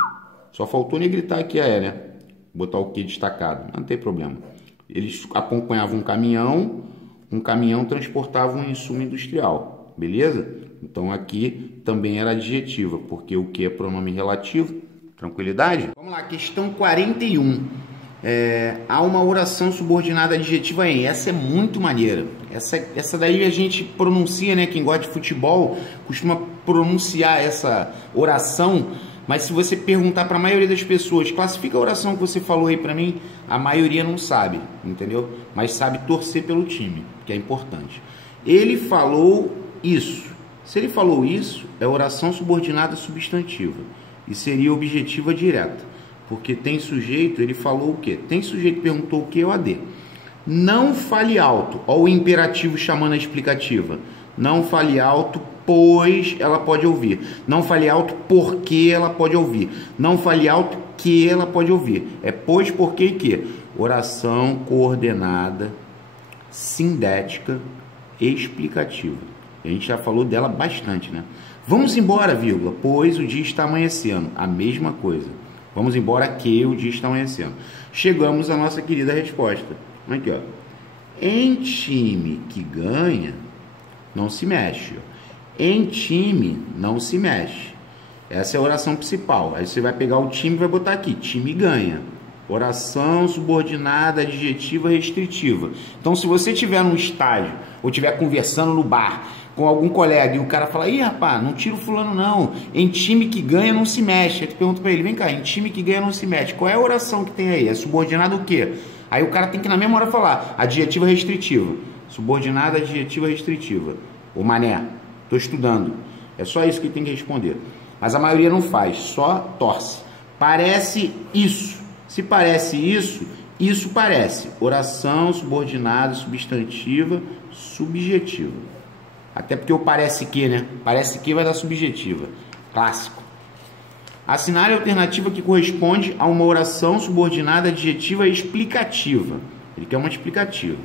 Só faltou negritar aqui né? Botar o que destacado. Não tem problema. Eles acompanhavam um caminhão transportava um insumo industrial. Beleza? Então aqui também era adjetiva, porque o que é pronome relativo? Tranquilidade? Vamos lá, questão 41. Há uma oração subordinada adjetiva em. Essa é muito maneira. Essa daí a gente pronuncia, né? Quem gosta de futebol costuma pronunciar essa oração, mas se você perguntar para a maioria das pessoas, classifica a oração que você falou aí para mim, a maioria não sabe, entendeu? Mas sabe torcer pelo time, que é importante. Ele falou isso. Se ele falou isso, é oração subordinada substantiva e seria objetiva direta. Porque tem sujeito, ele falou o quê? Tem sujeito que perguntou o que ou AD. Não fale alto. Olha o imperativo chamando a explicativa. Não fale alto, pois ela pode ouvir. Não fale alto, porque ela pode ouvir. Não fale alto, que ela pode ouvir. É pois, porque e que. Oração coordenada, sindética, explicativa. A gente já falou dela bastante, né? Vamos embora, vírgula, pois o dia está amanhecendo. A mesma coisa. Vamos embora que o dia está amanhecendo. Chegamos à nossa querida resposta. Aqui, ó. Em time que ganha, não se mexe. Em time, não se mexe. Essa é a oração principal. Aí você vai pegar o time e vai botar aqui. Time ganha. Oração subordinada, adjetiva, restritiva. Então, se você estiver num estágio ou estiver conversando no bar com algum colega e o cara fala, ih, rapaz, não tira o fulano não, em time que ganha não se mexe. Aí tu pergunta pra ele, vem cá, em time que ganha não se mexe, qual é a oração que tem aí? É subordinada o quê? Aí o cara tem que na mesma hora falar, adjetiva restritiva, subordinada, adjetiva restritiva. Ô mané, tô estudando. É só isso que tem que responder. Mas a maioria não faz, só torce. Parece isso. Se parece isso, isso parece. Oração subordinada, substantiva, subjetiva. Até porque o parece que, né? Parece que vai dar subjetiva. Clássico. Assinale a alternativa que corresponde a uma oração subordinada adjetiva explicativa. Ele quer uma explicativa.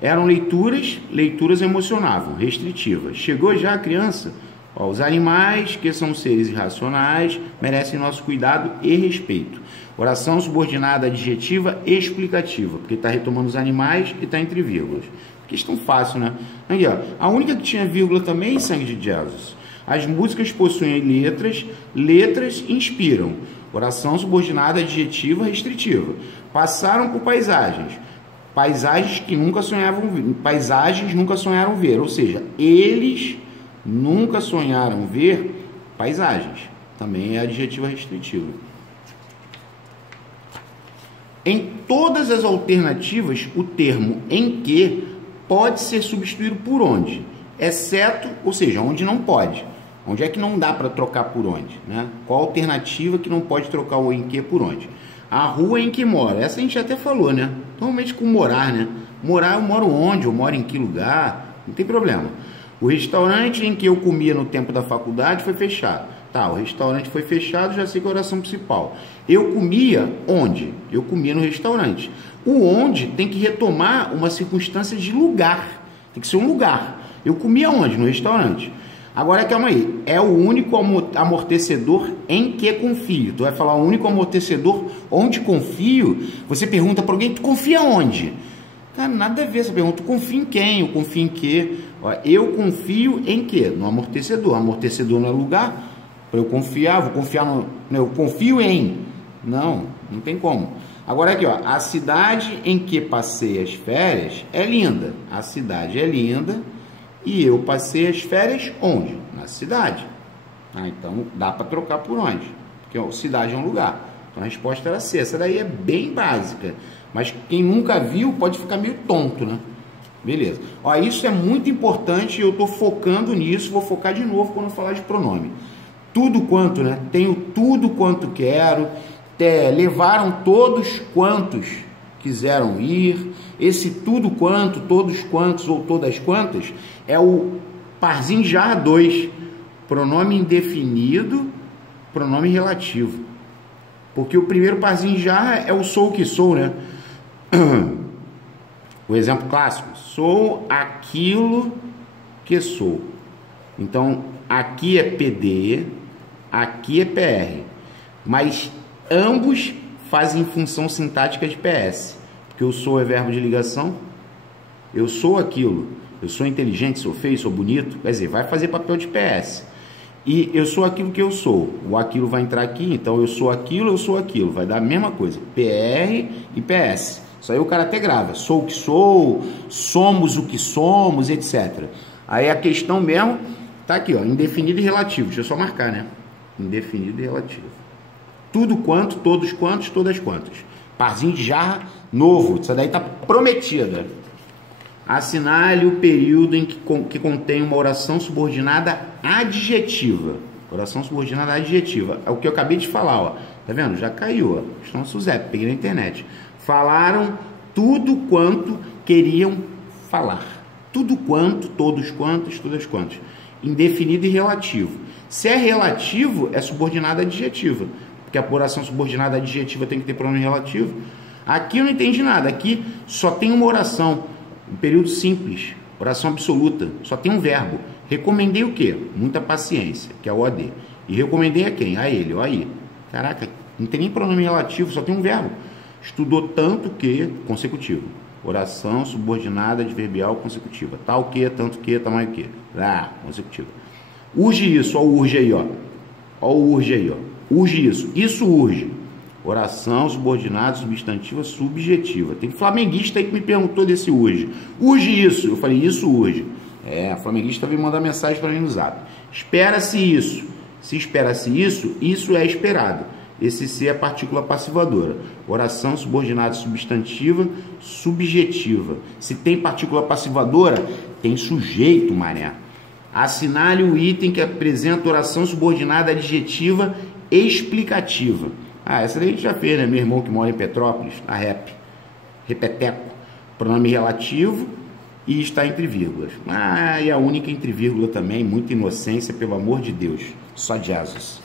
Eram leituras emocionavam, restritivas. Chegou já a criança? Ó, os animais, que são seres irracionais, merecem nosso cuidado e respeito. Oração subordinada adjetiva explicativa, porque está retomando os animais e está entre vírgulas. Questão fácil, né? Aqui, ó, a única que tinha vírgula também é Sangue de Jesus. As músicas possuem letras inspiram. Oração subordinada adjetiva restritiva. Passaram por paisagens que nunca sonharam ver, ou seja, eles nunca sonharam ver paisagens. Também é adjetiva restritiva. Em todas as alternativas, o termo em que pode ser substituído por onde, exceto, ou seja, onde não pode. Onde é que não dá para trocar por onde, né? Qual alternativa que não pode trocar o em que por onde? A rua em que mora, essa a gente até falou, né? Normalmente com morar, né? Morar, eu moro onde, eu moro em que lugar, não tem problema. O restaurante em que eu comia no tempo da faculdade foi fechado. Tá, o restaurante foi fechado, já sei que é a oração principal. Eu comia onde? Eu comia no restaurante. O onde tem que retomar uma circunstância de lugar. Tem que ser um lugar. Eu comia onde? No restaurante. Agora, calma aí. É o único amortecedor em que confio. Tu vai falar o único amortecedor onde confio. Você pergunta para alguém, tu confia onde? Cara, nada a ver essa pergunta. Tu confia em quem? Eu confio em quê? Eu confio em quê? No amortecedor. Amortecedor não é lugar. Para eu confiar, vou confiar no... Eu confio em... Não tem como. Agora aqui, ó, a cidade em que passei as férias é linda. A cidade é linda e eu passei as férias onde? Na cidade. Então, dá para trocar por onde? Porque ó, cidade é um lugar. Então, a resposta era C. Essa daí é bem básica. Mas quem nunca viu pode ficar meio tonto, né? Beleza. Ó, isso é muito importante e eu estou focando nisso. Vou focar de novo quando eu falar de pronome. Tudo quanto, né? Tenho tudo quanto quero. Levaram todos quantos quiseram ir. Esse tudo quanto, todos quantos ou todas quantas é o parzinho jarra 2. Pronome indefinido, pronome relativo. Porque o primeiro parzinho jarra é o sou o que sou, né? O exemplo clássico. Sou aquilo que sou. Então, aqui é PD, aqui é PR. Mas ambos fazem função sintática de PS. Porque eu sou é verbo de ligação. Eu sou aquilo. Eu sou inteligente, sou feio, sou bonito. Quer dizer, vai fazer papel de PS. E eu sou aquilo que eu sou. O aquilo vai entrar aqui. Então, eu sou aquilo. Vai dar a mesma coisa. PR e PS. Isso aí o cara até grava. Sou o que sou, somos o que somos, etc. Aí a questão mesmo tá aqui, ó. Indefinido e relativo. Deixa eu só marcar, né? Indefinido e relativo. Tudo quanto, todos quantos, todas quantas. Parzinho de jarra novo. Isso daí tá prometida. Assinale o período em que contém uma oração subordinada adjetiva. Oração subordinada adjetiva. É o que eu acabei de falar, ó. Tá vendo? Já caiu, ó. Estão Suzep, peguei na internet. Falaram tudo quanto queriam falar. Tudo quanto, todos quantos, todas quantas. Indefinido e relativo. Se é relativo, é subordinada adjetiva. Porque a oração subordinada adjetiva tem que ter pronome relativo. Aqui eu não entendi nada. Aqui só tem uma oração. Um período simples. Oração absoluta. Só tem um verbo. Recomendei o quê? Muita paciência, que é o OD. E recomendei a quem? A ele, ou aí. Caraca, não tem nem pronome relativo, só tem um verbo. Estudou tanto que, consecutivo. Oração subordinada adverbial consecutiva. Tal que, tanto que, tamanho que. Consecutivo. Urge isso, ó o urge aí, ó. Ó o urge aí, ó. Urge isso. Isso urge. Oração subordinada, substantiva, subjetiva. Tem flamenguista aí que me perguntou desse urge. Urge isso. Eu falei, isso urge. A flamenguista veio mandar mensagem para mim no zap. Espera-se isso. Se espera-se isso, isso é esperado. Esse C é partícula passivadora. Oração subordinada substantiva, subjetiva. Se tem partícula passivadora, tem sujeito, mané. Assinale o item que apresenta oração subordinada adjetiva explicativa. Essa daí a gente já fez, né? Meu irmão que mora em Petrópolis, a Repeteco. Pronome relativo e está entre vírgulas. E a única entre vírgula também, muita inocência, pelo amor de Deus. Só Jesus.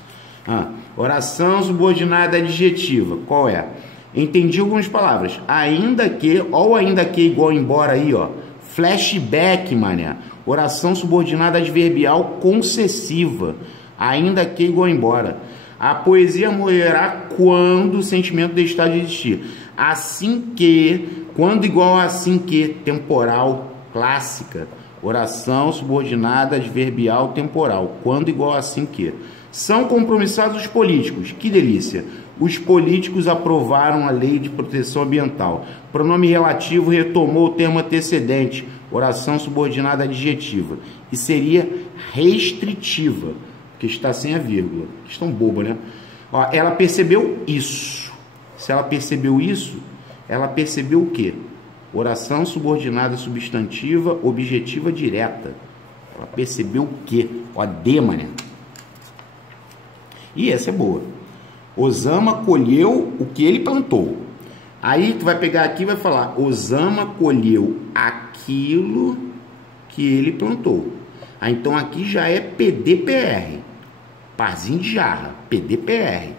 Oração subordinada adjetiva. Qual é? Entendi algumas palavras. Ainda que, ó, o ainda que igual embora aí, ó. Flashback, mané. Oração subordinada adverbial concessiva. Ainda que igual embora. A poesia morrerá quando o sentimento deixar de existir. Assim que, quando igual a assim que, temporal, clássica. Oração subordinada adverbial temporal. Quando igual a assim que. São compromissados os políticos. Que delícia. Os políticos aprovaram a lei de proteção ambiental. Pronome relativo retomou o termo antecedente. Oração subordinada adjetiva. E seria restritiva, porque está sem a vírgula. Questão boba, né? Ó, ela percebeu isso. Se ela percebeu isso, ela percebeu o quê? Oração subordinada substantiva objetiva direta. Ela percebeu o quê? Ó, D, mané. E essa é boa. Osama colheu o que ele plantou. Aí tu vai pegar aqui e vai falar: Osama colheu aquilo que ele plantou. Aí então aqui já é PDPR. Parzinho de jarra. PDPR.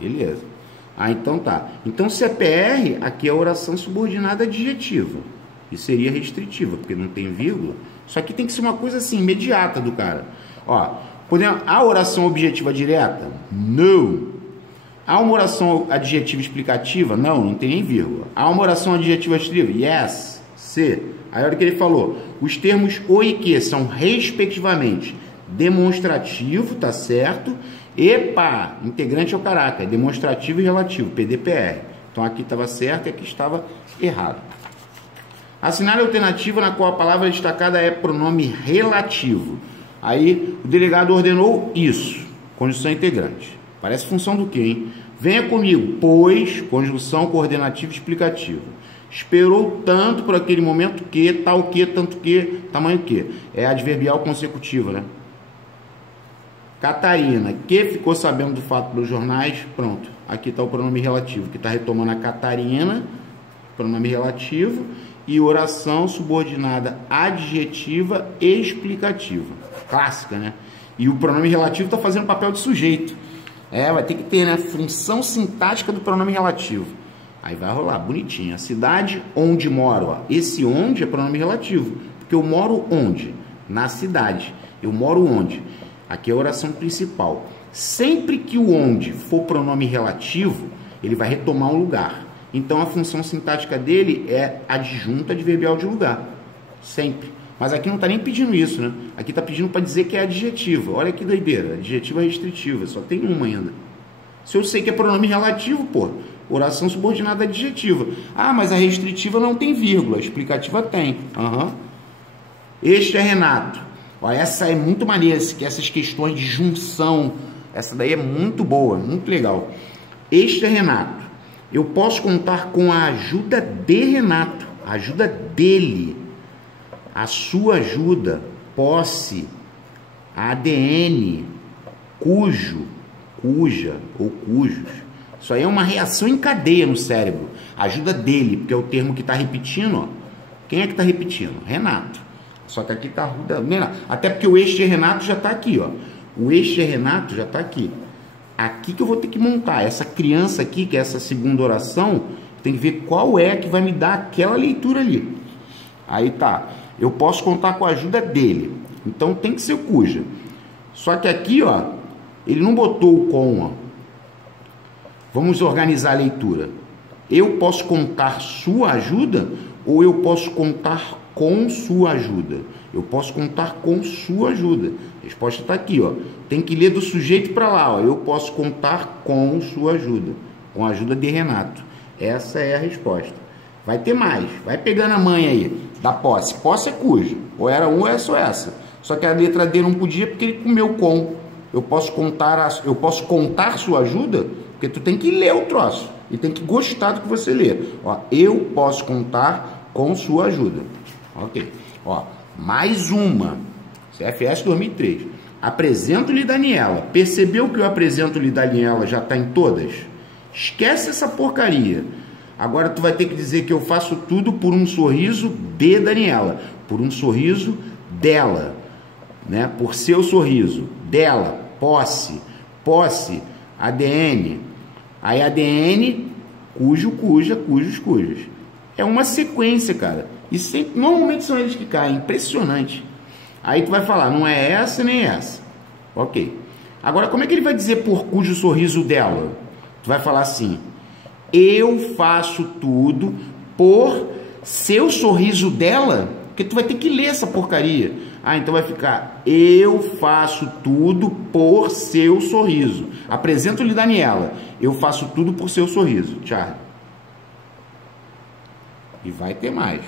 Beleza. Ah, então tá. Então se é PR, aqui é oração subordinada adjetiva. E seria restritiva, porque não tem vírgula. Só que tem que ser uma coisa assim, imediata do cara. Ó, podemos, a oração objetiva direta? Não. Há uma oração adjetiva explicativa? Não, não tem nem vírgula. Há uma oração adjetiva explicativa? Yes. C. Aí a hora que ele falou, os termos o e que são respectivamente demonstrativo, tá certo? Epa, integrante ao caráter, demonstrativo e relativo, PDPR. Então aqui estava certo e aqui estava errado. Assinale a alternativa na qual a palavra destacada é pronome relativo. Aí o delegado ordenou isso, conjunção integrante. Parece função do quê, hein? Venha comigo, pois, conjunção coordenativa explicativa. Esperou tanto por aquele momento que, tal que, tanto que, tamanho que. É adverbial consecutiva, né? Catarina, que ficou sabendo do fato pelos jornais, pronto. Aqui está o pronome relativo, que está retomando a Catarina, pronome relativo, e oração subordinada adjetiva explicativa. Clássica, né? E o pronome relativo está fazendo papel de sujeito. É, vai ter que ter, né? Função sintática do pronome relativo. Aí vai rolar, bonitinho. A cidade onde moro, ó. Esse onde é pronome relativo. Porque eu moro onde? Na cidade. Eu moro onde? Aqui é a oração principal. Sempre que o onde for pronome relativo, ele vai retomar um lugar. Então a função sintática dele é adjunto adverbial de lugar. Sempre. Mas aqui não está nem pedindo isso, né? Aqui está pedindo para dizer que é adjetiva. Olha que doideira. Adjetiva restritiva. Só tem uma ainda. Se eu sei que é pronome relativo, pô. Oração subordinada adjetiva. Ah, mas a restritiva não tem vírgula. A explicativa tem. Este é Renato. Ó, essa é muito maneira. Que essas questões de junção. Essa daí é muito boa. Muito legal. Este é Renato. Eu posso contar com a ajuda de Renato. A ajuda dele. A sua ajuda, posse, ADN, cujo, cuja ou cujos. Isso aí é uma reação em cadeia no cérebro. Ajuda dele, porque é o termo que está repetindo. Ó. Quem é que está repetindo? Renato. Só que aqui está Renato. Até porque o este Renato já está aqui. Ó. O este Renato já está aqui. Aqui que eu vou ter que montar. Essa criança aqui, que é essa segunda oração, tem que ver qual é que vai me dar aquela leitura ali. Aí tá. Eu posso contar com a ajuda dele. Então tem que ser cuja. Só que aqui, ó, ele não botou o com, ó. Vamos organizar a leitura. Eu posso contar sua ajuda ou eu posso contar com sua ajuda? Eu posso contar com sua ajuda. A resposta está aqui, ó. Tem que ler do sujeito para lá, ó. Eu posso contar com sua ajuda. Com a ajuda de Renato. Essa é a resposta. Vai ter mais. Vai pegando a manha aí da posse. Posse é cuja. Ou era um ou é só essa. Só que a letra D não podia porque ele comeu com. Eu posso contar sua ajuda, porque tu tem que ler o troço. E tem que gostar do que você lê. Ó, eu posso contar com sua ajuda. Ok. Ó, mais uma. CFS 2003. Apresento-lhe Daniela. Percebeu que eu apresento-lhe Daniela já está em todas? Esquece essa porcaria. Agora tu vai ter que dizer que eu faço tudo por um sorriso de Daniela. Por um sorriso dela. Né? Por seu sorriso. Dela. Posse. Posse, ADN. Aí ADN, cujo, cuja, cujos, cujas. É uma sequência, cara. E sempre, normalmente são eles que caem. Impressionante. Aí tu vai falar, não é essa nem essa. Ok. Agora, como é que ele vai dizer por cujo sorriso dela? Tu vai falar assim, eu faço tudo por seu sorriso dela? Porque tu vai ter que ler essa porcaria. Ah, então vai ficar, eu faço tudo por seu sorriso. Apresento-lhe Daniela, eu faço tudo por seu sorriso, Charlie. E vai ter mais.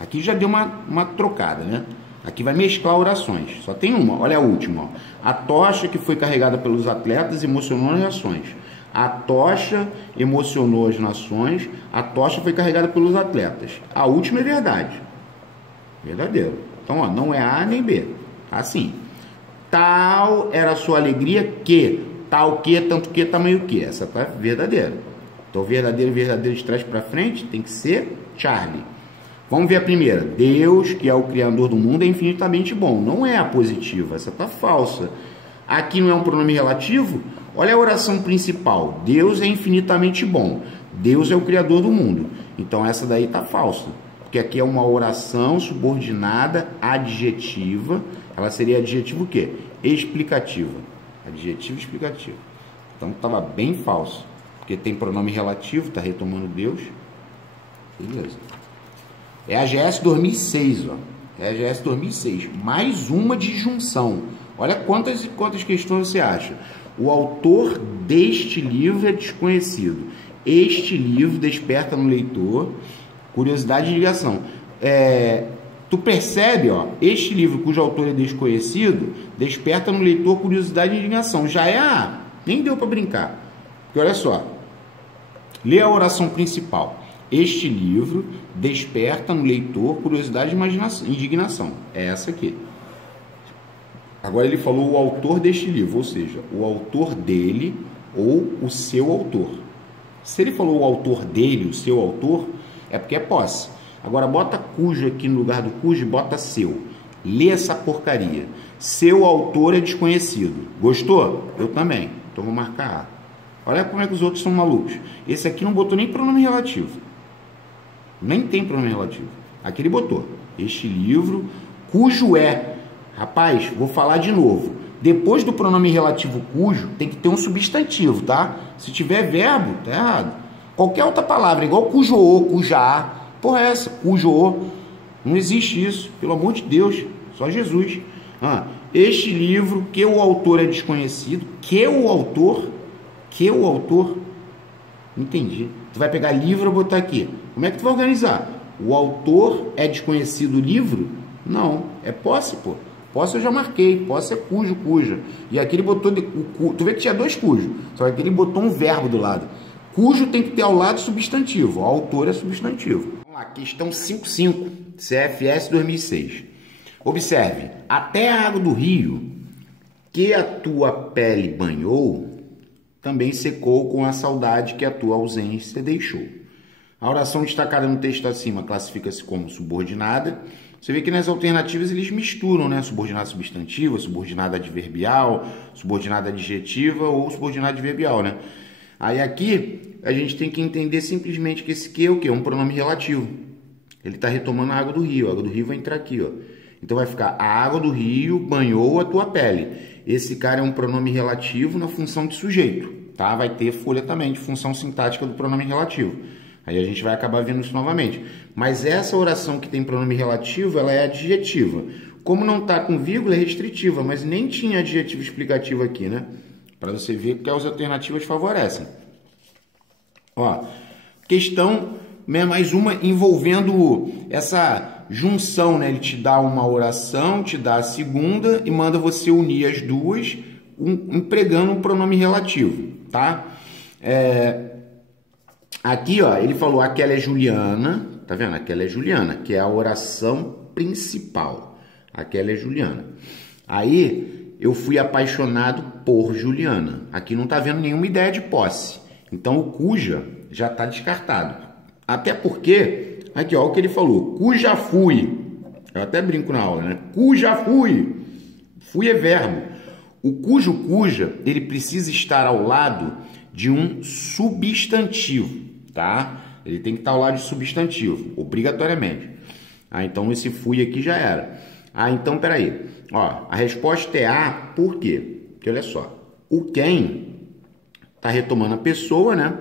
Aqui já deu uma trocada, né? Aqui vai mesclar orações. Só tem uma, olha a última. Ó. A tocha que foi carregada pelos atletas emocionou as nações. A tocha emocionou as nações. A tocha foi carregada pelos atletas. A última é verdade. Verdadeiro. Então, ó, não é A nem B. Assim. Tal era a sua alegria que. Tal que, tanto que, tamanho que. Essa tá verdadeira. Então, verdadeiro de trás para frente tem que ser Charlie. Vamos ver a primeira. Deus, que é o Criador do mundo, é infinitamente bom. Não é a positiva, essa está falsa. Aqui não é um pronome relativo? Olha a oração principal. Deus é infinitamente bom. Deus é o Criador do mundo. Então essa daí está falsa. Porque aqui é uma oração subordinada adjetiva. Ela seria adjetivo o quê? Explicativa. Adjetivo explicativo. Então estava bem falso. Porque tem pronome relativo, está retomando Deus. Beleza. É a GS 2006, ó. É a GS 2006. Mais uma disjunção. Olha quantas questões você acha. O autor deste livro é desconhecido. Este livro desperta no leitor curiosidade e ligação. Tu percebe, ó, este livro cujo autor é desconhecido desperta no leitor curiosidade e indignação. Já é a... Nem deu para brincar. Porque olha só. Lê a oração principal. Este livro desperta no leitor curiosidade e indignação. É essa aqui. Agora ele falou o autor deste livro, ou seja, o autor dele ou o seu autor. Se ele falou o autor dele, o seu autor, é porque é posse. Agora bota cujo aqui no lugar do cujo e bota seu. Lê essa porcaria. Seu autor é desconhecido. Gostou? Eu também. Então vou marcar A. Olha como é que os outros são malucos. Esse aqui não botou nem pronome relativo. Nem tem pronome relativo. Aqui ele botou. Este livro, cujo é. Rapaz, vou falar de novo. Depois do pronome relativo cujo, tem que ter um substantivo, tá? Se tiver verbo, tá errado. Qualquer outra palavra, igual cujo ou, cuja a. Porra é essa? Cujo ou. Não existe isso. Pelo amor de Deus. Só Jesus. Este livro, que o autor é desconhecido. Que o autor. Entendi. Tu vai pegar livro e botar aqui. Como é que tu vai organizar? O autor é desconhecido o livro? Não. É posse, pô. Posse eu já marquei. Posse é cujo, cuja. E aqui ele botou... Tu vê que tinha dois cujos. Só que aqui ele botou um verbo do lado. Cujo tem que ter ao lado substantivo. O autor é substantivo. Vamos lá. Questão 5.5. CFS 2006. Observe. Até a água do rio que a tua pele banhou também secou com a saudade que a tua ausência deixou. A oração destacada no texto acima classifica-se como subordinada. Você vê que nas alternativas eles misturam, né? Subordinada substantiva, subordinada adverbial, subordinada adjetiva ou subordinada adverbial, né? Aí aqui a gente tem que entender simplesmente que esse que é o quê? Um pronome relativo. Ele está retomando a água do rio. A água do rio vai entrar aqui, ó. Então vai ficar a água do rio banhou a tua pele. Esse cara é um pronome relativo na função de sujeito, tá? Vai ter folha também de função sintática do pronome relativo. Aí a gente vai acabar vendo isso novamente. Mas essa oração que tem pronome relativo, ela é adjetiva. Como não está com vírgula, é restritiva, mas nem tinha adjetivo explicativo aqui, né? Para você ver que as alternativas favorecem. Ó, questão, mais uma envolvendo essa junção, né? Ele te dá uma oração, te dá a segunda e manda você unir as duas, empregando um pronome relativo, tá? Aqui, ó, ele falou aquela é Juliana, tá vendo? Aquela é Juliana, que é a oração principal. Aquela é Juliana. Aí, eu fui apaixonado por Juliana. Aqui não tá vendo nenhuma ideia de posse. Então, o cuja já tá descartado. Até porque, aqui, ó, o que ele falou. Cuja fui. Eu até brinco na aula, né? Cuja fui. Fui é verbo. O cujo, cuja, ele precisa estar ao lado de um substantivo, tá? Ele tem que estar ao lado de substantivo, obrigatoriamente. Então esse fui aqui já era. Então peraí. Ó, a resposta é A, por quê? Porque olha só, o quem está retomando a pessoa, né?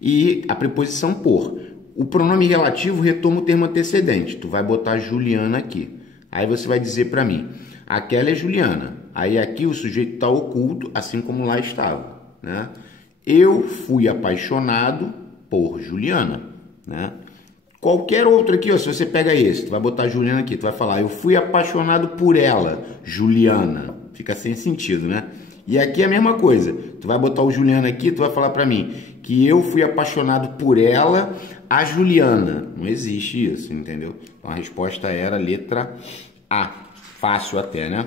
E a preposição por. O pronome relativo retoma o termo antecedente. Tu vai botar Juliana aqui. Aí você vai dizer para mim, aquela é Juliana. Aí aqui o sujeito está oculto, assim como lá estava, né? Eu fui apaixonado por Juliana, né? Qualquer outro aqui, ó, se você pega esse, tu vai botar Juliana aqui, tu vai falar, eu fui apaixonado por ela, Juliana. Fica sem sentido, né? E aqui é a mesma coisa. Tu vai botar o Juliana aqui, tu vai falar para mim que eu fui apaixonado por ela, a Juliana. Não existe isso, entendeu? Então a resposta era a letra A. Fácil até, né?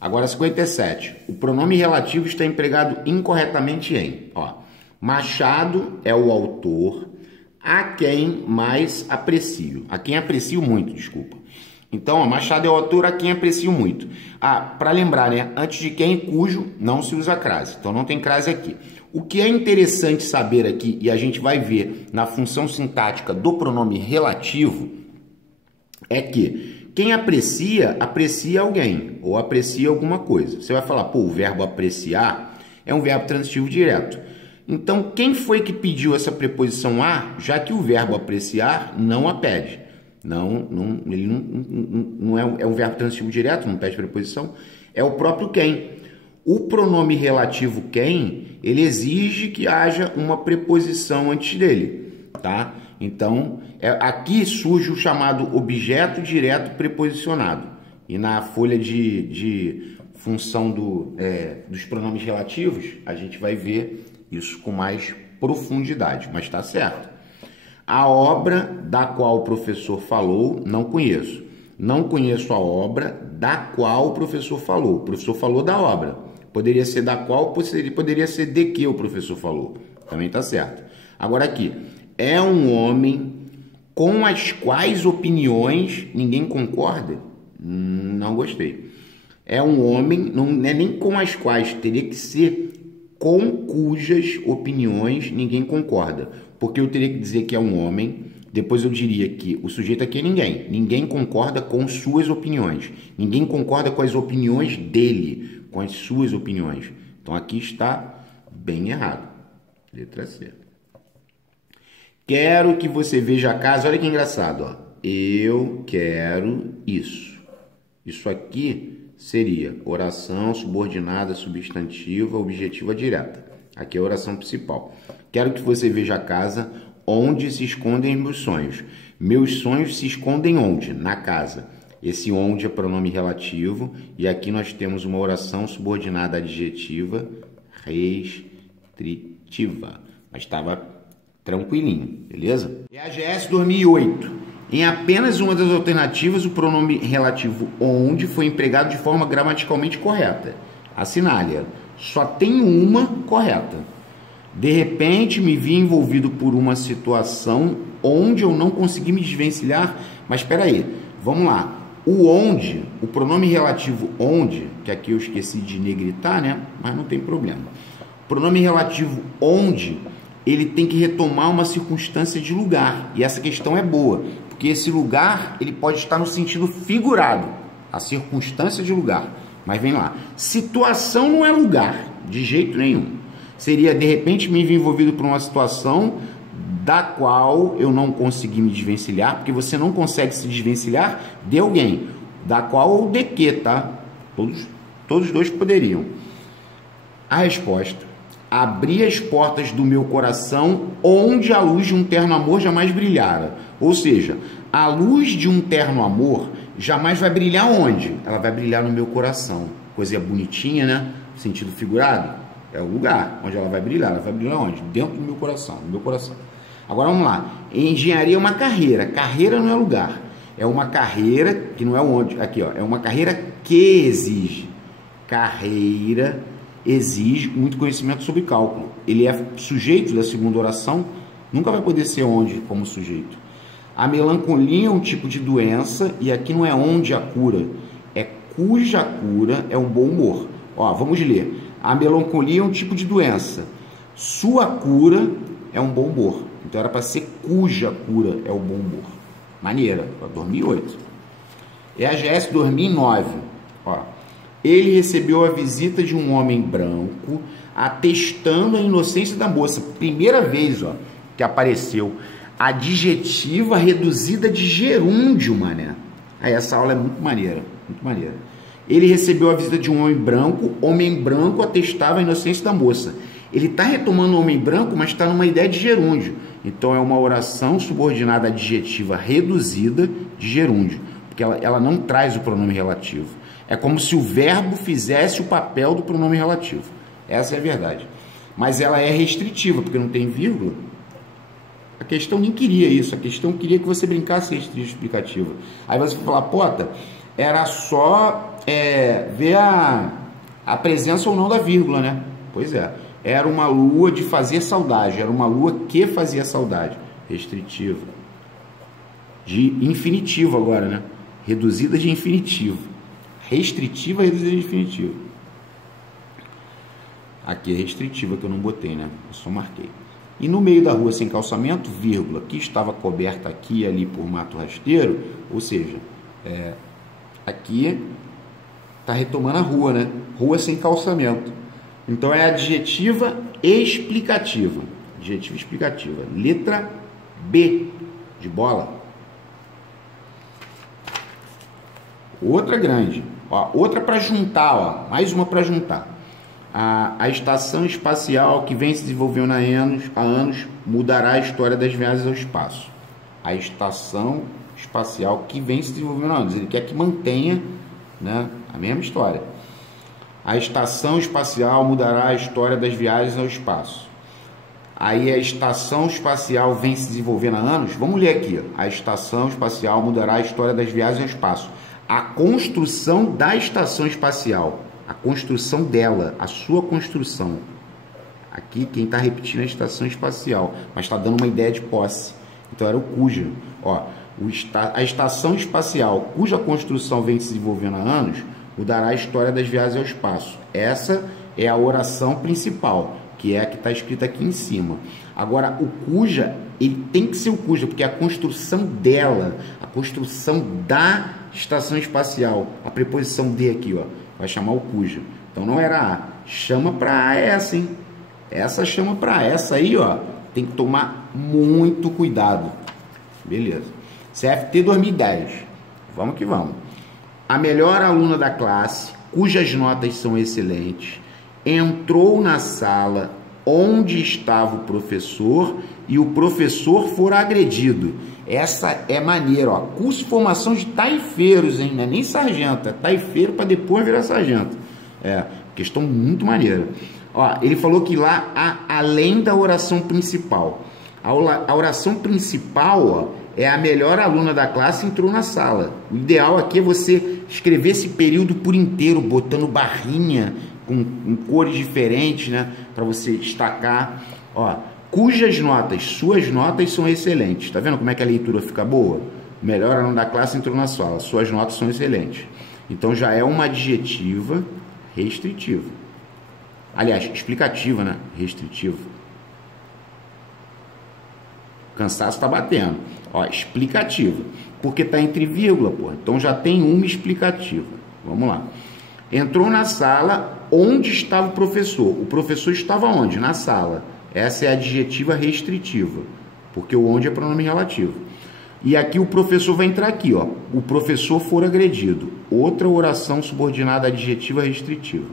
Agora 57. O pronome relativo está empregado incorretamente em, ó, Machado é o autor a quem mais aprecio. A quem aprecio muito, desculpa. Então, ó, Machado é o autor a quem aprecio muito. Para lembrar, né? Antes de quem, cujo, não se usa crase. Então, não tem crase aqui. O que é interessante saber aqui, e a gente vai ver na função sintática do pronome relativo, é que quem aprecia, aprecia alguém, ou aprecia alguma coisa. Você vai falar, pô, o verbo apreciar é um verbo transitivo direto. Então, quem foi que pediu essa preposição a, já que o verbo apreciar não a pede? Ele não é um verbo transitivo direto, não pede preposição, é o próprio quem. O pronome relativo quem, ele exige que haja uma preposição antes dele, tá? Então, aqui surge o chamado objeto direto preposicionado. E na folha de função dos pronomes relativos, a gente vai ver isso com mais profundidade, mas está certo. A obra da qual o professor falou, não conheço. Não conheço a obra da qual o professor falou. O professor falou da obra. Poderia ser da qual, poderia ser de que o professor falou. Também está certo. Agora aqui, é um homem com as quais opiniões ninguém concorda? Não gostei. É um homem, não é nem com as quais, teria que ser com cujas opiniões ninguém concorda. Porque eu teria que dizer que é um homem, depois eu diria que o sujeito aqui é ninguém. Ninguém concorda com suas opiniões. Ninguém concorda com as opiniões dele, com as suas opiniões. Então aqui está bem errado. Letra C. Quero que você veja a casa. Olha que engraçado, ó. Eu quero isso. Isso aqui seria oração subordinada, substantiva, objetiva direta. Aqui é a oração principal. Quero que você veja a casa onde se escondem meus sonhos. Meus sonhos se escondem onde? Na casa. Esse onde é pronome relativo. E aqui nós temos uma oração subordinada adjetiva restritiva. Mas estava tranquilinho, beleza? EAGS 2008. Em apenas uma das alternativas, o pronome relativo onde foi empregado de forma gramaticalmente correta. Assinale-a. Só tem uma correta. De repente, me vi envolvido por uma situação onde eu não consegui me desvencilhar. Mas espera aí, vamos lá. O onde, o pronome relativo onde, que aqui eu esqueci de negritar, né? Mas não tem problema. O pronome relativo onde, ele tem que retomar uma circunstância de lugar. E essa questão é boa, porque esse lugar, ele pode estar no sentido figurado, a circunstância de lugar. Mas vem lá, situação não é lugar, de jeito nenhum. Seria, de repente, me vi envolvido por uma situação da qual eu não consegui me desvencilhar, porque você não consegue se desvencilhar de alguém, da qual ou de que, tá? Todos dois poderiam. A resposta: abri as portas do meu coração onde a luz de um terno amor jamais brilhara. Ou seja, a luz de um terno amor jamais vai brilhar onde? Ela vai brilhar no meu coração. Coisa bonitinha, né? Sentido figurado. É o lugar onde ela vai brilhar. Ela vai brilhar onde? Dentro do meu coração. No meu coração. Agora vamos lá. Engenharia é uma carreira. Carreira não é lugar. É uma carreira que não é onde. Aqui, ó. É uma carreira que exige. Carreira exige muito conhecimento sobre cálculo. Ele é sujeito da segunda oração. Nunca vai poder ser onde como sujeito. A melancolia é um tipo de doença. E aqui não é onde a cura. É cuja cura é o bom humor. Ó, vamos ler. A melancolia é um tipo de doença. Sua cura é um bom humor. Então era para ser cuja cura é o bom humor. Maneira, para 2008. EAGS 2009. Ó, ele recebeu a visita de um homem branco atestando a inocência da moça. Primeira vez, ó, que apareceu adjetiva reduzida de gerúndio, mané. Aí essa aula é muito maneira, muito maneira. Ele recebeu a visita de um homem branco atestava a inocência da moça. Ele está retomando o homem branco, mas está numa ideia de gerúndio. Então é uma oração subordinada adjetiva reduzida de gerúndio, porque ela não traz o pronome relativo. É como se o verbo fizesse o papel do pronome relativo. Essa é a verdade. Mas ela é restritiva, porque não tem vírgula. A questão nem queria isso. A questão queria que você brincasse restritiva explicativa. Aí você vai falar, Pota, era só ver a presença ou não da vírgula, né? Pois é. Era uma lua de fazer saudade. Era uma lua que fazia saudade. Restritiva. De infinitivo agora, né? Reduzida de infinitivo. Restritiva, reduzida de infinitivo. Aqui é restritiva que eu não botei, né? Eu só marquei. E no meio da rua sem calçamento, vírgula, que estava coberta aqui e ali por mato rasteiro, ou seja, aqui está retomando a rua, né? Rua sem calçamento. Então é adjetiva explicativa. Adjetiva explicativa. Letra B de bola. Outra grande. Ó, outra para juntar, ó. Mais uma para juntar. A estação espacial que vem se desenvolvendo há anos mudará a história das viagens ao espaço. A estação espacial que vem se desenvolvendo há anos. Ele quer que mantenha, né, a mesma história. A estação espacial mudará a história das viagens ao espaço. Aí a estação espacial vem se desenvolvendo há anos. Vamos ler aqui. A estação espacial mudará a história das viagens ao espaço. A construção da estação espacial. A construção dela, a sua construção. Aqui quem está repetindo é a estação espacial, mas está dando uma ideia de posse. Então era o cuja. Ó, a estação espacial cuja construção vem se desenvolvendo há anos mudará a história das viagens ao espaço. Essa é a oração principal, que é a que está escrita aqui em cima. Agora, o cuja, ele tem que ser o cuja, porque é a construção dela, a construção da estação espacial, a preposição de aqui, ó, vai chamar o cuja. Então não era A, chama para A essa, hein? Essa chama para A, essa aí, ó, tem que tomar muito cuidado. Beleza. CFT 2010, vamos que vamos. A melhor aluna da classe, cujas notas são excelentes, entrou na sala onde estava o professor e o professor for agredido. Essa é maneira, ó. Curso de formação de taifeiros, hein? Não é nem sargento, é taifeiro para depois virar sargento. É, questão muito maneira. Ó, ele falou que lá, além da oração principal. A oração principal, ó, é a melhor aluna da classe entrou na sala. O ideal aqui é você escrever esse período por inteiro, botando barrinha com cores diferentes, né? Para você destacar. Ó, cujas notas, suas notas são excelentes. Tá vendo como é que a leitura fica boa? O melhor aluno da classe entrou na sala. Suas notas são excelentes. Então já é uma adjetiva restritiva. Aliás, explicativa, né? Restritiva. O cansaço está batendo. Ó, explicativa. Porque está entre vírgula, pô. Então já tem uma explicativa. Vamos lá. Entrou na sala onde estava o professor. O professor estava onde? Na sala. Essa é a adjetiva restritiva. Porque o onde é pronome relativo. E aqui o professor vai entrar aqui, ó. O professor for agredido. Outra oração subordinada adjetiva restritiva.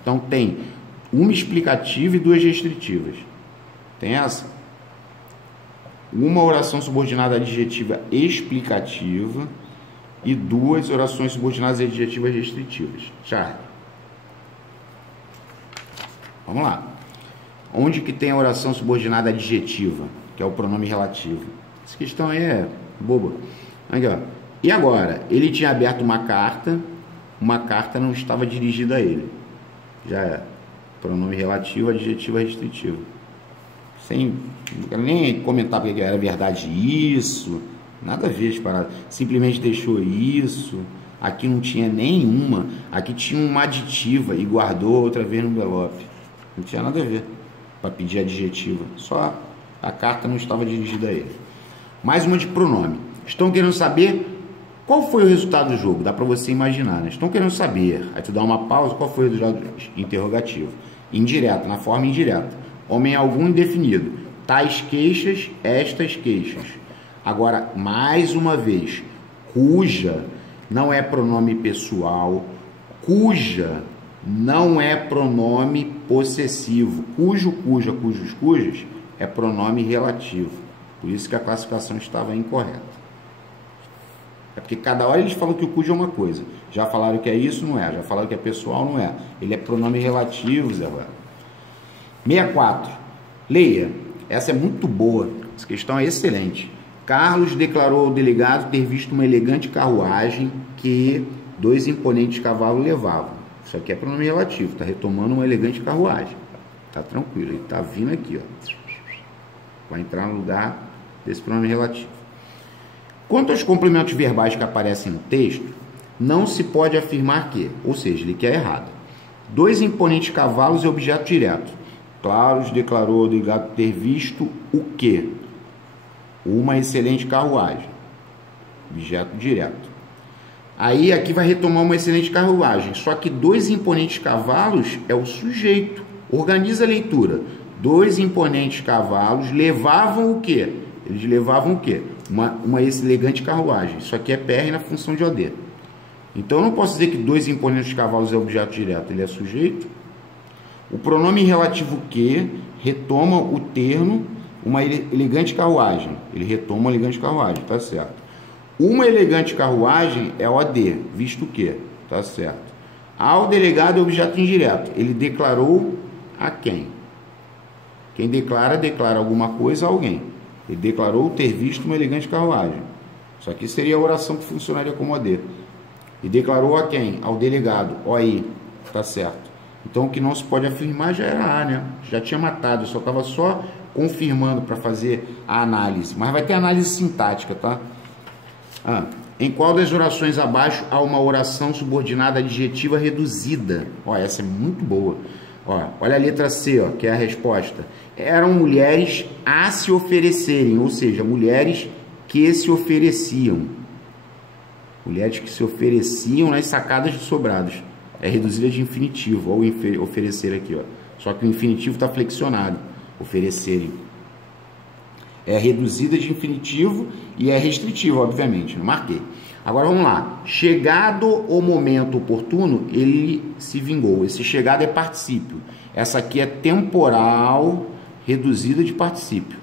Então tem uma explicativa e duas restritivas. Tem essa? Uma oração subordinada adjetiva explicativa e duas orações subordinadas adjetivas restritivas. Charlie. Vamos lá. Onde que tem a oração subordinada adjetiva, que é o pronome relativo? Essa questão aí é boba. Aqui, ó. E agora? Ele tinha aberto uma carta não estava dirigida a ele. Já é. Pronome relativo, adjetiva restritiva. Não quero nem comentar porque era verdade isso, nada a ver as paradas. Simplesmente deixou isso, Aqui não tinha nenhuma. Aqui tinha uma aditiva e guardou outra vez no envelope. Não tinha nada a ver para pedir adjetiva. Só a carta não estava dirigida a ele. Mais uma de pronome. Estão querendo saber qual foi o resultado do jogo? Dá para você imaginar, né? Estão querendo saber. Aí tu dá uma pausa. Qual foi o resultado interrogativo? Indireto, na forma indireta. Homem algum indefinido. Tais queixas, estas queixas. Agora, mais uma vez, cuja não é pronome pessoal, cuja não é pronome possessivo, cujo, cuja, cujos, cujas é pronome relativo. Por isso que a classificação estava incorreta. É porque cada hora eles falam que o cujo é uma coisa. Já falaram que é isso, não é. Já falaram que é pessoal, não é. Ele é pronome relativo, Zé Ruela. 64. Leia. Essa é muito boa. Essa questão é excelente. Carlos declarou ao delegado ter visto uma elegante carruagem que 2 imponentes cavalos levavam. Isso aqui é pronome relativo. Está retomando uma elegante carruagem. Tá tranquilo. Ele está vindo aqui, ó. Vai entrar no lugar desse pronome relativo. Quanto aos complementos verbais que aparecem no texto, não se pode afirmar que, ou seja, ele quer errado. 2 imponentes cavalos é objeto direto. Claros declarou ao delegado ter visto o quê? Uma excelente carruagem. Objeto direto. Aí aqui vai retomar uma excelente carruagem. Só que 2 imponentes cavalos é o sujeito. Organiza a leitura. 2 imponentes cavalos levavam o quê? Eles levavam o quê? Uma elegante carruagem. Isso aqui é PR na função de OD. Então eu não posso dizer que 2 imponentes cavalos é objeto direto. Ele é sujeito. O pronome relativo que retoma o termo uma elegante carruagem. Ele retoma uma elegante carruagem, tá certo. Uma elegante carruagem é OD, visto que, tá certo. Ao delegado é objeto indireto. Ele declarou a quem? Quem declara, declara alguma coisa a alguém. Ele declarou ter visto uma elegante carruagem. Isso aqui seria a oração que funcionaria como OD. E declarou a quem? Ao delegado. OI. Tá certo. Então o que não se pode afirmar já era A, né? Já tinha matado. Eu só estava só confirmando para fazer a análise. Mas vai ter análise sintática, tá? Em qual das orações abaixo há uma oração subordinada adjetiva reduzida? Ó, essa é muito boa. Ó, olha a letra C, ó, que é a resposta. Eram mulheres a se oferecerem, ou seja, mulheres que se ofereciam. Mulheres que se ofereciam nas sacadas de sobrados. É reduzida de infinitivo, ou oferecer aqui, ó. Só que o infinitivo está flexionado. Oferecerem. É reduzida de infinitivo e é restritivo, obviamente. Não marquei. Agora vamos lá. Chegado o momento oportuno, ele se vingou. Esse chegado é particípio. Essa aqui é temporal reduzida de particípio.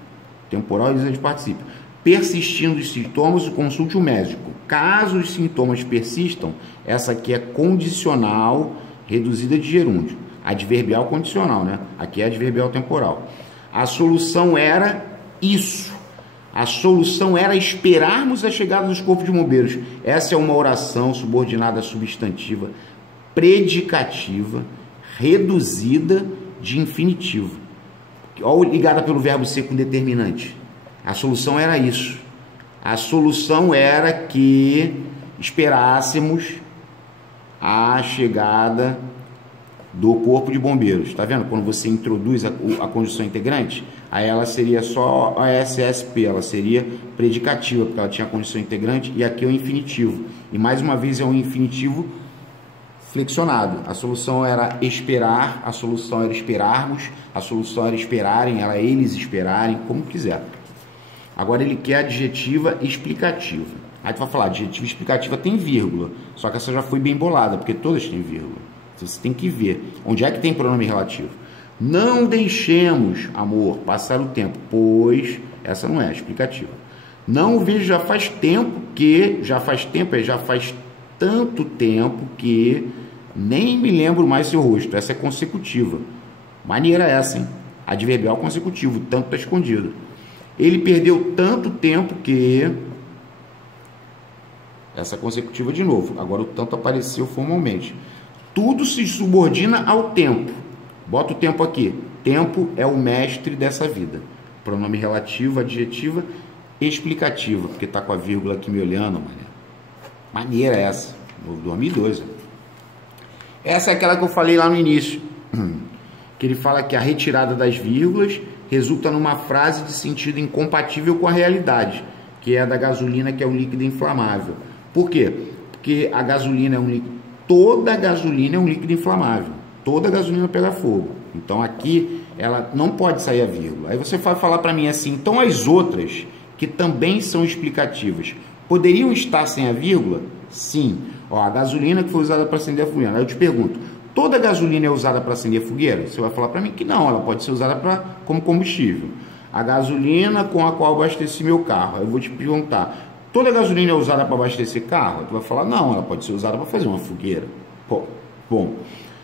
Temporal reduzida de particípio. Persistindo os sintomas, consulte o médico. Caso os sintomas persistam, essa aqui é condicional reduzida de gerúndio. Adverbial condicional, né? Aqui é adverbial temporal. A solução era isso. A solução era esperarmos a chegada dos corpos de bombeiros. Essa é uma oração subordinada substantiva, predicativa, reduzida de infinitivo. Olha, ligada pelo verbo ser com determinante. A solução era isso. A solução era que esperássemos a chegada do corpo de bombeiros. Tá vendo? Quando você introduz a conjunção integrante, aí ela seria só a SSP, ela seria predicativa, porque ela tinha a conjunção integrante, e aqui é o infinitivo. E mais uma vez é um infinitivo flexionado. A solução era esperar, a solução era esperarmos, a solução era esperarem, era eles esperarem, como quiser. Agora ele quer adjetiva explicativa. Aí tu vai falar, adjetiva explicativa tem vírgula, só que essa já foi bem bolada, porque todas têm vírgula. Você tem que ver onde é que tem pronome relativo. Não deixemos, amor, passar o tempo, pois essa não é explicativa. Não o vejo já faz tempo que, já faz tanto tempo que nem me lembro mais seu rosto. Essa é consecutiva. Maneira essa, hein? Adverbial consecutivo, tanto está escondido. Ele perdeu tanto tempo que... Essa é consecutiva de novo. Agora o tanto apareceu formalmente. Tudo se subordina ao tempo. Bota o tempo aqui. Tempo é o mestre dessa vida. Pronome relativo, adjetiva, explicativa. Porque tá com a vírgula aqui me olhando, mané. Maneira essa. Novo 2012. Essa é aquela que eu falei lá no início, que ele fala que a retirada das vírgulas resulta numa frase de sentido incompatível com a realidade, que é a da gasolina, que é um líquido inflamável. Por quê? Porque a gasolina é um líquido, toda gasolina é um líquido inflamável, toda gasolina pega fogo. Então aqui ela não pode sair a vírgula. Aí você vai falar para mim assim, então as outras, que também são explicativas, poderiam estar sem a vírgula? Sim. Ó, a gasolina que foi usada para acender a fogueira. Aí eu te pergunto, toda gasolina é usada para acender a fogueira? Você vai falar para mim que não, ela pode ser usada como combustível. A gasolina com a qual abasteci meu carro. Aí eu vou te perguntar, toda gasolina é usada para abastecer carro? Tu vai falar, não, ela pode ser usada para fazer uma fogueira. Pô, bom,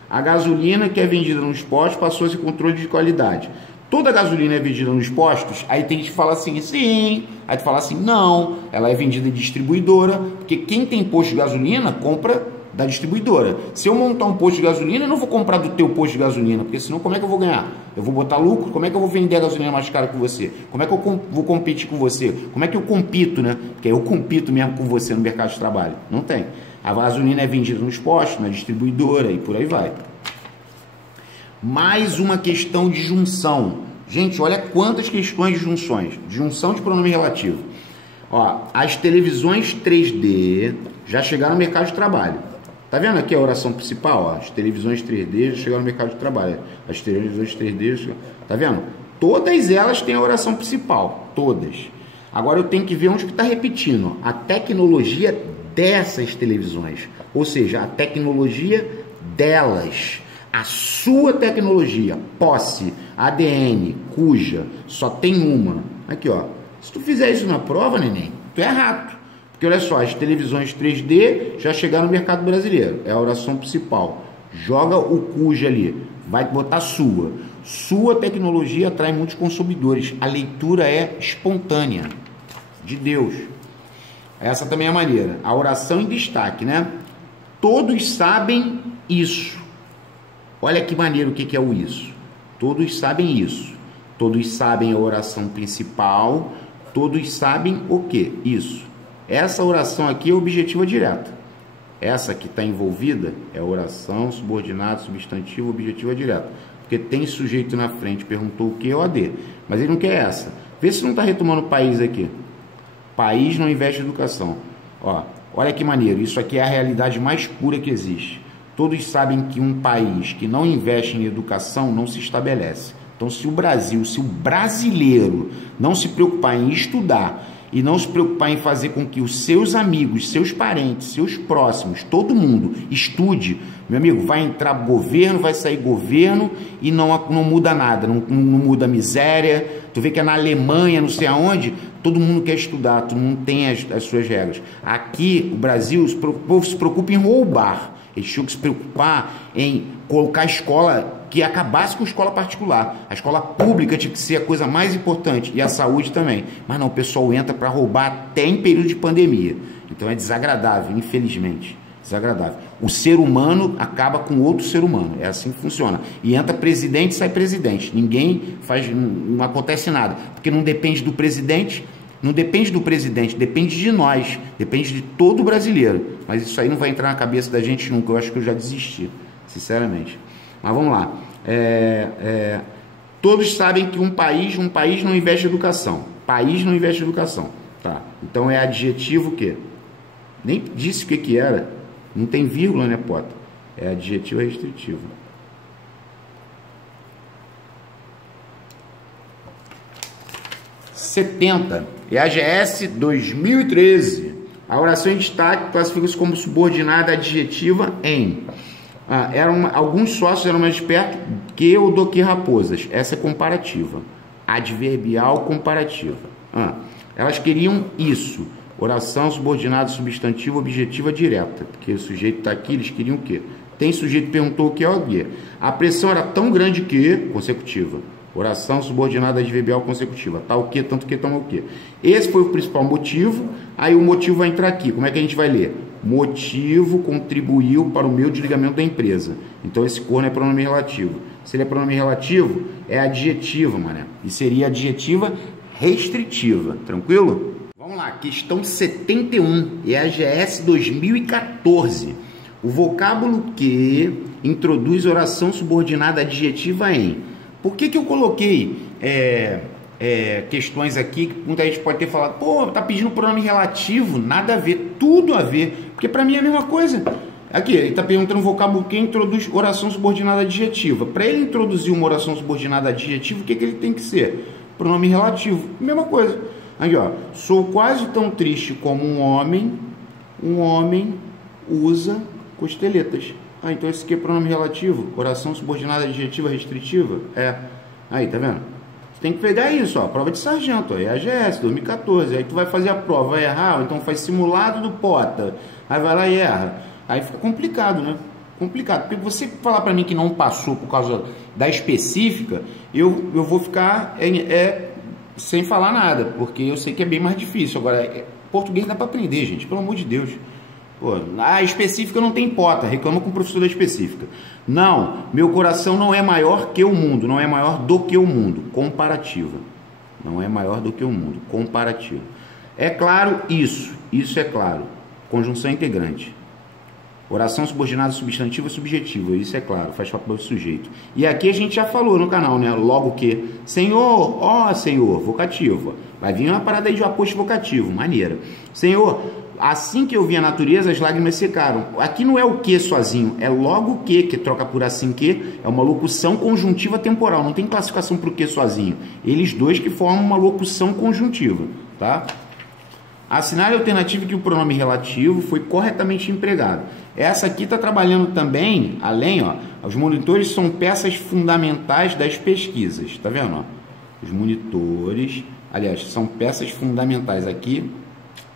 a gasolina que é vendida nos postos passou esse controle de qualidade. Toda gasolina é vendida nos postos? Aí tem gente que fala assim, sim. Aí tu fala assim, não, ela é vendida em distribuidora, porque quem tem posto de gasolina compra da distribuidora. Se eu montar um posto de gasolina, eu não vou comprar do teu posto de gasolina, porque senão como é que eu vou ganhar? Eu vou botar lucro? Como é que eu vou vender a gasolina mais cara que você? Como é que eu vou competir com você? Como é que eu compito, né? Porque eu compito mesmo com você no mercado de trabalho. Não tem. A gasolina é vendida nos postos, na distribuidora e por aí vai. Mais uma questão de junção. Gente, olha quantas questões de junções. Junção de pronome relativo. Ó, as televisões 3D já chegaram no mercado de trabalho. Tá vendo aqui a oração principal? Ó, as televisões 3D já chegaram no mercado de trabalho. As televisões 3D já chegaram. Tá vendo? Todas elas têm a oração principal. Todas. Agora eu tenho que ver onde que está repetindo. A tecnologia dessas televisões. Ou seja, a tecnologia delas. A sua tecnologia, posse, ADN, cuja, só tem uma. Aqui, ó. Se tu fizer isso na prova, neném, tu é rato. Porque olha só, as televisões 3D já chegaram no mercado brasileiro. É a oração principal. Joga o cuja ali. Vai botar sua. Sua tecnologia atrai muitos consumidores. A leitura é espontânea. De Deus. Essa também é a maneira. A oração em destaque, né? Todos sabem isso. Olha que maneiro o que é o isso. Todos sabem isso. Todos sabem a oração principal. Todos sabem o que? Isso. Essa oração aqui é objetiva direta. Essa que está envolvida é a oração subordinado, substantivo, objetiva direta. Porque tem sujeito na frente, perguntou o que ou a D. Mas ele não quer essa. Vê se não está retomando o país aqui. País não investe em educação. Ó, olha que maneiro. Isso aqui é a realidade mais pura que existe. Todos sabem que um país que não investe em educação não se estabelece. Então, se o Brasil, se o brasileiro não se preocupar em estudar e não se preocupar em fazer com que os seus amigos, seus parentes, seus próximos, todo mundo estude, meu amigo, vai entrar governo, vai sair governo e não muda nada, não muda a miséria. Tu vê que é na Alemanha, não sei aonde, todo mundo quer estudar, todo mundo tem as suas regras. Aqui, o Brasil, o povo se preocupa em roubar. Eles tinham que se preocupar em colocar a escola, que acabasse com a escola particular. A escola pública tinha que ser a coisa mais importante, e a saúde também. Mas não, o pessoal entra para roubar até em período de pandemia. Então é desagradável, infelizmente. Desagradável. O ser humano acaba com outro ser humano. É assim que funciona. E entra presidente e sai presidente. Ninguém faz, não acontece nada. Porque não depende do presidente. Não depende do presidente, depende de nós, depende de todo brasileiro. Mas isso aí não vai entrar na cabeça da gente nunca. Eu acho que eu já desisti, sinceramente. Mas vamos lá. Todos sabem que um país não investe em educação. País não investe em educação. Tá. Então é adjetivo o quê? Nem disse o que era. Não tem vírgula, né, Pota? É adjetivo restritivo. É a AGS 2013. A oração em destaque classifica-se como subordinada adjetiva em. Alguns sócios eram mais espertos que ou do que raposas. Essa é comparativa. Adverbial comparativa. Elas queriam isso. Oração subordinada, substantivo, objetiva direta. Porque o sujeito está aqui, eles queriam o quê? Tem sujeito que perguntou o que é o quê. A pressão era tão grande que... Consecutiva. Oração subordinada adverbial consecutiva. Tá o que, tanto que, toma o que. Esse foi o principal motivo. Aí o motivo vai entrar aqui. Como é que a gente vai ler? Motivo contribuiu para o meu desligamento da empresa. Então esse corno é pronome relativo. Se ele é pronome relativo, é adjetiva, mané. E seria adjetiva restritiva. Tranquilo? Vamos lá. lá, questão 71, é a GS 2014. O vocábulo que introduz oração subordinada adjetiva em. Por que eu coloquei questões aqui que muita gente pode ter falado, pô, tá pedindo pronome relativo? Nada a ver, tudo a ver, porque para mim é a mesma coisa. Aqui, ele está perguntando o vocábulo que introduz oração subordinada adjetiva. Para ele introduzir uma oração subordinada adjetiva, o que ele tem que ser? Pronome relativo, mesma coisa. Aqui, ó, sou quase tão triste como um homem usa costeletas. Ah, então esse aqui é pronome relativo, oração subordinada adjetiva restritiva? É. Aí, tá vendo? Você tem que pegar isso, ó, prova de sargento, ó, é a GS 2014. Aí tu vai fazer a prova, vai errar, ou então faz simulado do POTA. Aí vai lá e erra. Aí fica complicado, né? Complicado. Porque você falar para mim que não passou por causa da específica, eu vou ficar sem falar nada, porque eu sei que é bem mais difícil. Agora, português dá para aprender, gente, pelo amor de Deus. Pô, a específica não tem pota, reclama com o professor da específica. Não, meu coração não é maior que o mundo, não é maior do que o mundo. Comparativa. Não é maior do que o mundo. Comparativa. É claro isso é claro. Conjunção integrante. Oração subordinada substantiva subjetiva, isso é claro, faz papel de sujeito. E aqui a gente já falou no canal, né? Logo que, Senhor, ó Senhor, vocativo. Vai vir uma parada aí de aposto vocativo, maneira. Senhor, assim que eu vi a natureza, as lágrimas secaram. Aqui não é o que sozinho, é logo que troca por assim que, é uma locução conjuntiva temporal, não tem classificação para o que sozinho. Eles dois que formam uma locução conjuntiva, tá? Assinale a alternativa que o pronome relativo foi corretamente empregado. Essa aqui está trabalhando também, além, ó, os monitores são peças fundamentais das pesquisas, tá vendo? Ó? Os monitores, aliás, são peças fundamentais aqui,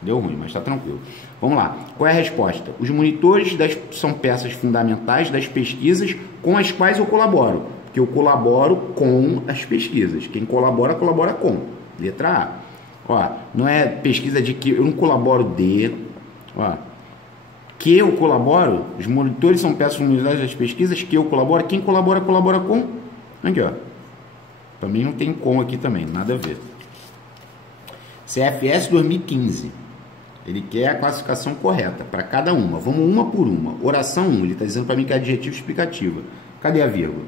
deu ruim, mas está tranquilo. Vamos lá, qual é a resposta? Os monitores são peças fundamentais das pesquisas com as quais eu colaboro, porque eu colaboro com as pesquisas, quem colabora, colabora com. Letra A. Ó, não é pesquisa de que eu não colaboro de, ó, que eu colaboro, os monitores são peças fundamentais das pesquisas, que eu colaboro, quem colabora, colabora com, aqui ó, também não tem com aqui também, nada a ver. CFS 2015, ele quer a classificação correta para cada uma, vamos uma por uma. Oração 1, ele está dizendo para mim que é adjetivo explicativa, cadê a vírgula?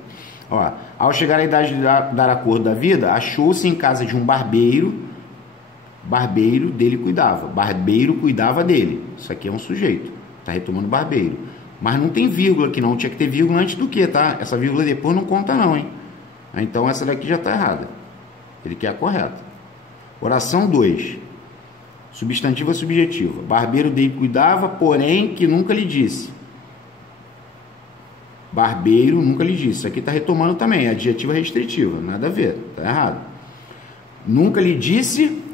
Ó, ao chegar à idade de dar acordo da vida, achou-se em casa de um barbeiro dele cuidava. Barbeiro cuidava dele. Isso aqui é um sujeito. Está retomando barbeiro. Mas não tem vírgula aqui não. Tinha que ter vírgula antes do que, tá? Essa vírgula depois não conta não, hein? Então essa daqui já está errada. Ele quer a correta. Oração 2. Substantiva subjetiva. Barbeiro dele cuidava, porém que nunca lhe disse. Barbeiro nunca lhe disse. Isso aqui está retomando também. É adjetiva restritiva. Nada a ver. Está errado. Nunca lhe disse...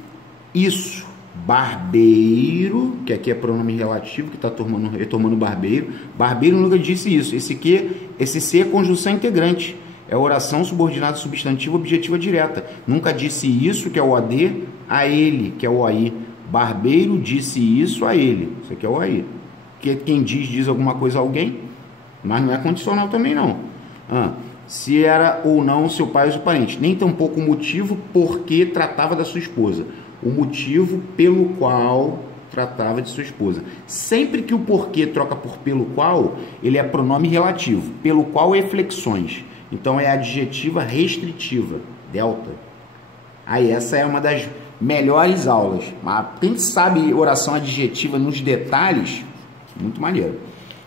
Isso, barbeiro, que aqui é pronome relativo, que está retomando barbeiro. Barbeiro nunca disse isso. Esse C é conjunção integrante. É oração subordinada substantiva objetiva direta. Nunca disse isso, que é o OD, a ele, que é o OI. Barbeiro disse isso a ele. Isso aqui é o OI. Que quem diz alguma coisa a alguém, mas não é condicional também não. Se era ou não seu pai ou seu parente. Nem tampouco o motivo porque tratava da sua esposa. O motivo pelo qual tratava de sua esposa. Sempre que o porquê troca por pelo qual, ele é pronome relativo. Pelo qual é flexões. Então é adjetiva restritiva. Delta. Aí essa é uma das melhores aulas. Mas quem sabe oração adjetiva nos detalhes, muito maneiro.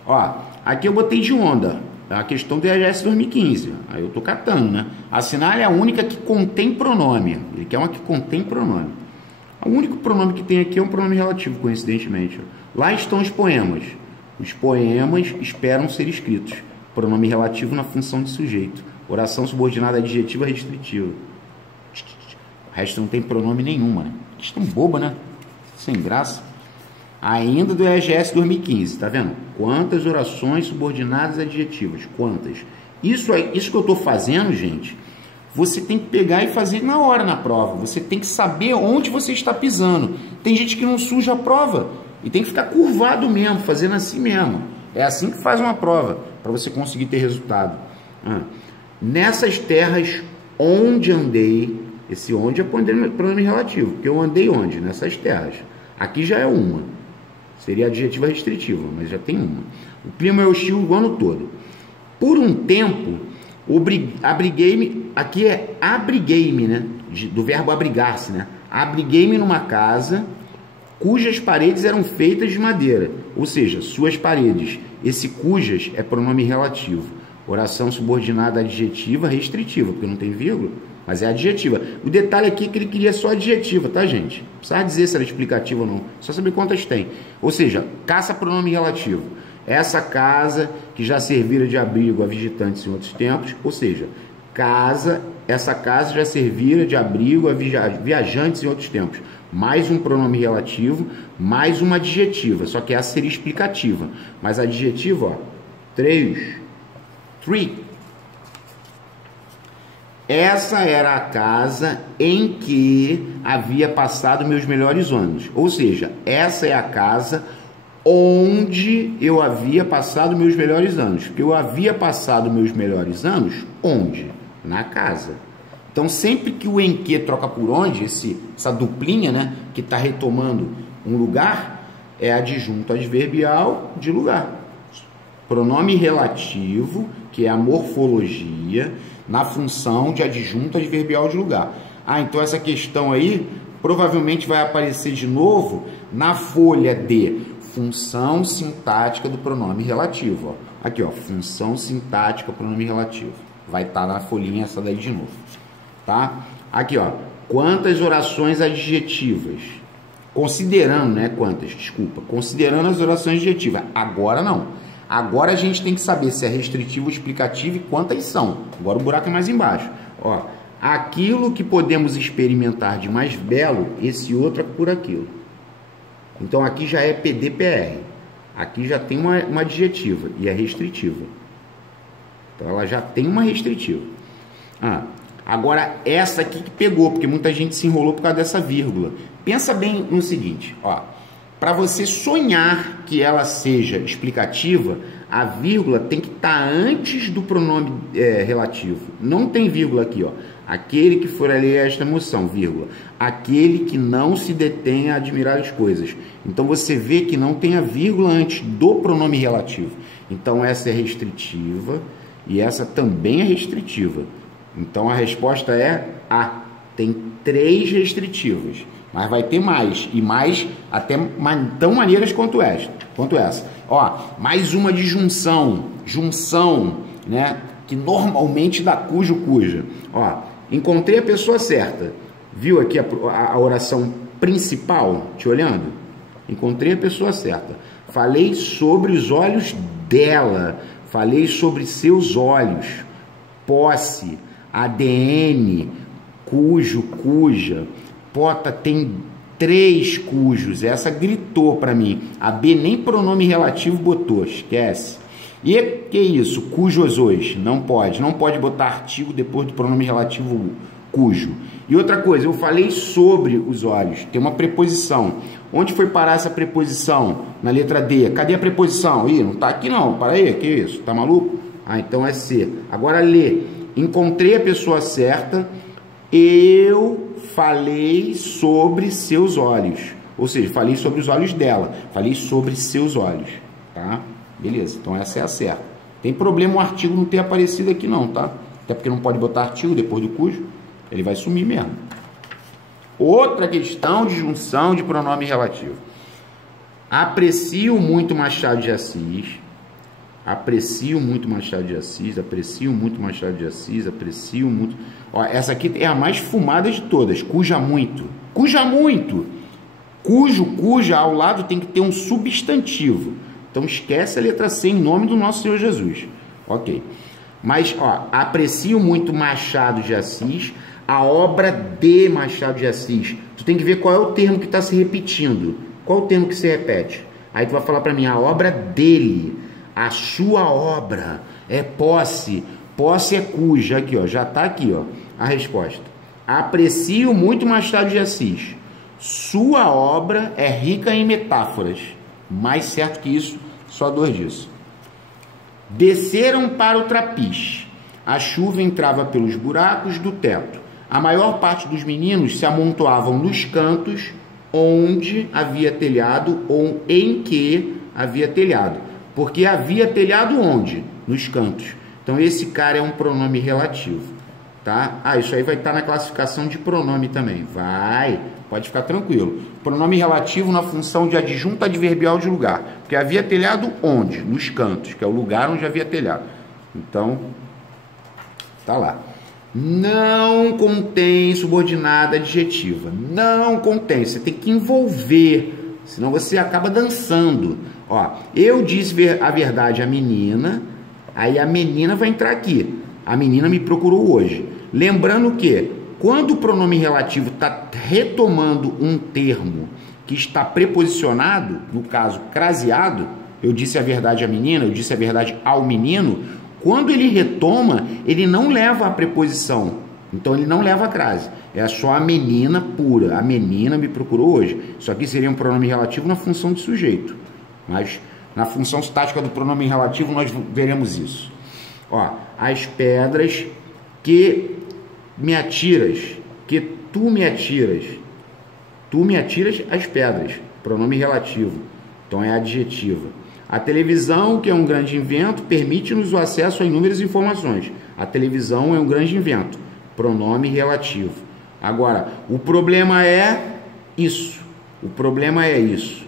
Ó, aqui eu botei de onda. A questão do EGS 2015. Aí eu tô catando, né? Assinale a única que contém pronome. Ele quer uma que contém pronome. O único pronome que tem aqui é um pronome relativo, coincidentemente. Lá estão os poemas. Os poemas esperam ser escritos. Pronome relativo na função de sujeito. Oração subordinada adjetiva restritiva. O resto não tem pronome nenhum, mano. Questão boba, né? Sem graça. Ainda do EGS 2015, tá vendo? Quantas orações subordinadas adjetivas? Quantas? Isso que eu tô fazendo, gente... Você tem que pegar e fazer na hora na prova. Você tem que saber onde você está pisando. Tem gente que não suja a prova. E tem que ficar curvado mesmo, fazendo assim mesmo. É assim que faz uma prova, para você conseguir ter resultado. Nessas terras onde andei, Esse onde é pronome relativo, porque eu andei onde? Nessas terras. Aqui já é uma. Seria adjetiva restritiva, mas já tem uma. O clima é hostil o ano todo. Por um tempo, abriguei-me, aqui é abriguei-me, né? Do verbo abrigar-se, né? Abriguei-me numa casa cujas paredes eram feitas de madeira, ou seja, suas paredes. Esse cujas é pronome relativo. Oração subordinada adjetiva restritiva, porque não tem vírgula, mas é adjetiva. O detalhe aqui é que ele queria só adjetiva, tá, gente? Não precisava dizer se era explicativa ou não, só saber quantas tem. Ou seja, caça pronome relativo. Essa casa que já servira de abrigo a visitantes em outros tempos, ou seja, essa casa já servira de abrigo a viajantes em outros tempos. Mais um pronome relativo, mais uma adjetiva, só que essa seria explicativa. Mas a adjetiva, ó, tree. Essa era a casa em que havia passado meus melhores anos. Ou seja, essa é a casa onde eu havia passado meus melhores anos. Porque eu havia passado meus melhores anos onde? Na casa. Então, sempre que o em que troca por onde, essa duplinha, né, que está retomando um lugar, é adjunto adverbial de lugar. Pronome relativo, que é a morfologia, na função de adjunto adverbial de lugar. Ah, então essa questão aí provavelmente vai aparecer de novo na folha de função sintática do pronome relativo. Ó. Aqui, ó, função sintática pronome relativo. Vai estar na folhinha essa daí de novo. Tá? Aqui, ó, quantas orações adjetivas? Considerando, né, quantas? Desculpa, considerando as orações adjetivas. Agora não. Agora a gente tem que saber se é restritivo ou explicativo e quantas são. Agora o buraco é mais embaixo. Ó, aquilo que podemos experimentar de mais belo, esse outro é por aquilo. Então aqui já é PDPR. Aqui já tem uma adjetiva e é restritiva. Então ela já tem uma restritiva. Agora essa aqui que pegou, porque muita gente se enrolou por causa dessa vírgula. Pensa bem no seguinte, ó. Para você sonhar que ela seja explicativa, a vírgula tem que estar antes do pronome relativo. Não tem vírgula aqui, ó. Aquele que for alheio a esta emoção, vírgula. Aquele que não se detém a admirar as coisas. Então você vê que não tem a vírgula antes do pronome relativo. Então essa é restritiva e essa também é restritiva. Então a resposta é A. Tem 3 restritivas. Mas vai ter mais, e mais até tão maneiras quanto essa. Ó, mais uma de junção, né, que normalmente dá cujo, cuja. Ó, encontrei a pessoa certa. Viu aqui a oração principal, te olhando? Encontrei a pessoa certa. Falei sobre os olhos dela, falei sobre seus olhos. Posse, ADN, cujo, cuja. Pota tem 3 cujos. Essa gritou para mim. A B nem pronome relativo botou, esquece. E que isso? Cujos hoje. Não pode botar artigo depois do pronome relativo cujo. E outra coisa, eu falei sobre os olhos. Tem uma preposição. Onde foi parar essa preposição? Na letra D. Cadê a preposição? Ih, não tá aqui não. Para aí, que isso? Tá maluco? Ah, então é C. Agora lê. Encontrei a pessoa certa. Eu falei sobre seus olhos. Ou seja, falei sobre os olhos dela. Falei sobre seus olhos. Tá? Beleza. Então essa é a certa. Tem problema o artigo não ter aparecido aqui não, tá? Até porque não pode botar artigo depois do cujo. Ele vai sumir mesmo. Outra questão de junção de pronome relativo. Aprecio muito Machado de Assis. Aprecio muito Machado de Assis. Aprecio muito Machado de Assis. Aprecio muito... Ó, essa aqui é a mais fumada de todas. Cuja muito. Cuja muito. Cujo, cuja, ao lado tem que ter um substantivo. Então esquece a letra C em nome do nosso Senhor Jesus. Ok. Mas, ó, aprecio muito Machado de Assis, a obra de Machado de Assis. Tu tem que ver qual é o termo que está se repetindo. Qual é o termo que se repete? Aí tu vai falar para mim, a obra dele, a sua obra, é posse. Posse é cuja. Aqui, ó, já está aqui, ó, a resposta. Aprecio muito Machado de Assis. Sua obra é rica em metáforas. Mais certo que isso, só 2 disso. Desceram para o trapiche. A chuva entrava pelos buracos do teto. A maior parte dos meninos se amontoavam nos cantos onde havia telhado ou em que havia telhado. Porque havia telhado onde? Nos cantos. Então esse cara é um pronome relativo, tá? Ah, isso aí vai estar na classificação de pronome também. Vai, pode ficar tranquilo. Pronome relativo na função de adjunto adverbial de lugar. Porque havia telhado onde? Nos cantos, que é o lugar onde havia telhado. Então, tá lá. Não contém subordinada adjetiva. Não contém. Você tem que envolver, senão você acaba dançando. Ó, eu disse a verdade à menina, aí a menina vai entrar aqui. A menina me procurou hoje. Lembrando que, quando o pronome relativo está retomando um termo que está preposicionado, no caso, craseado, eu disse a verdade à menina, eu disse a verdade ao menino, quando ele retoma, ele não leva a preposição, então ele não leva a crase, é só a menina pura, a menina me procurou hoje. Isso aqui seria um pronome relativo na função de sujeito, mas na função sintática do pronome relativo nós veremos isso. Ó, as pedras que me atiras, que tu me atiras as pedras, pronome relativo, então é adjetiva. A televisão, que é um grande invento, permite-nos o acesso a inúmeras informações. A televisão é um grande invento, pronome relativo. Agora, o problema é isso. O problema é isso.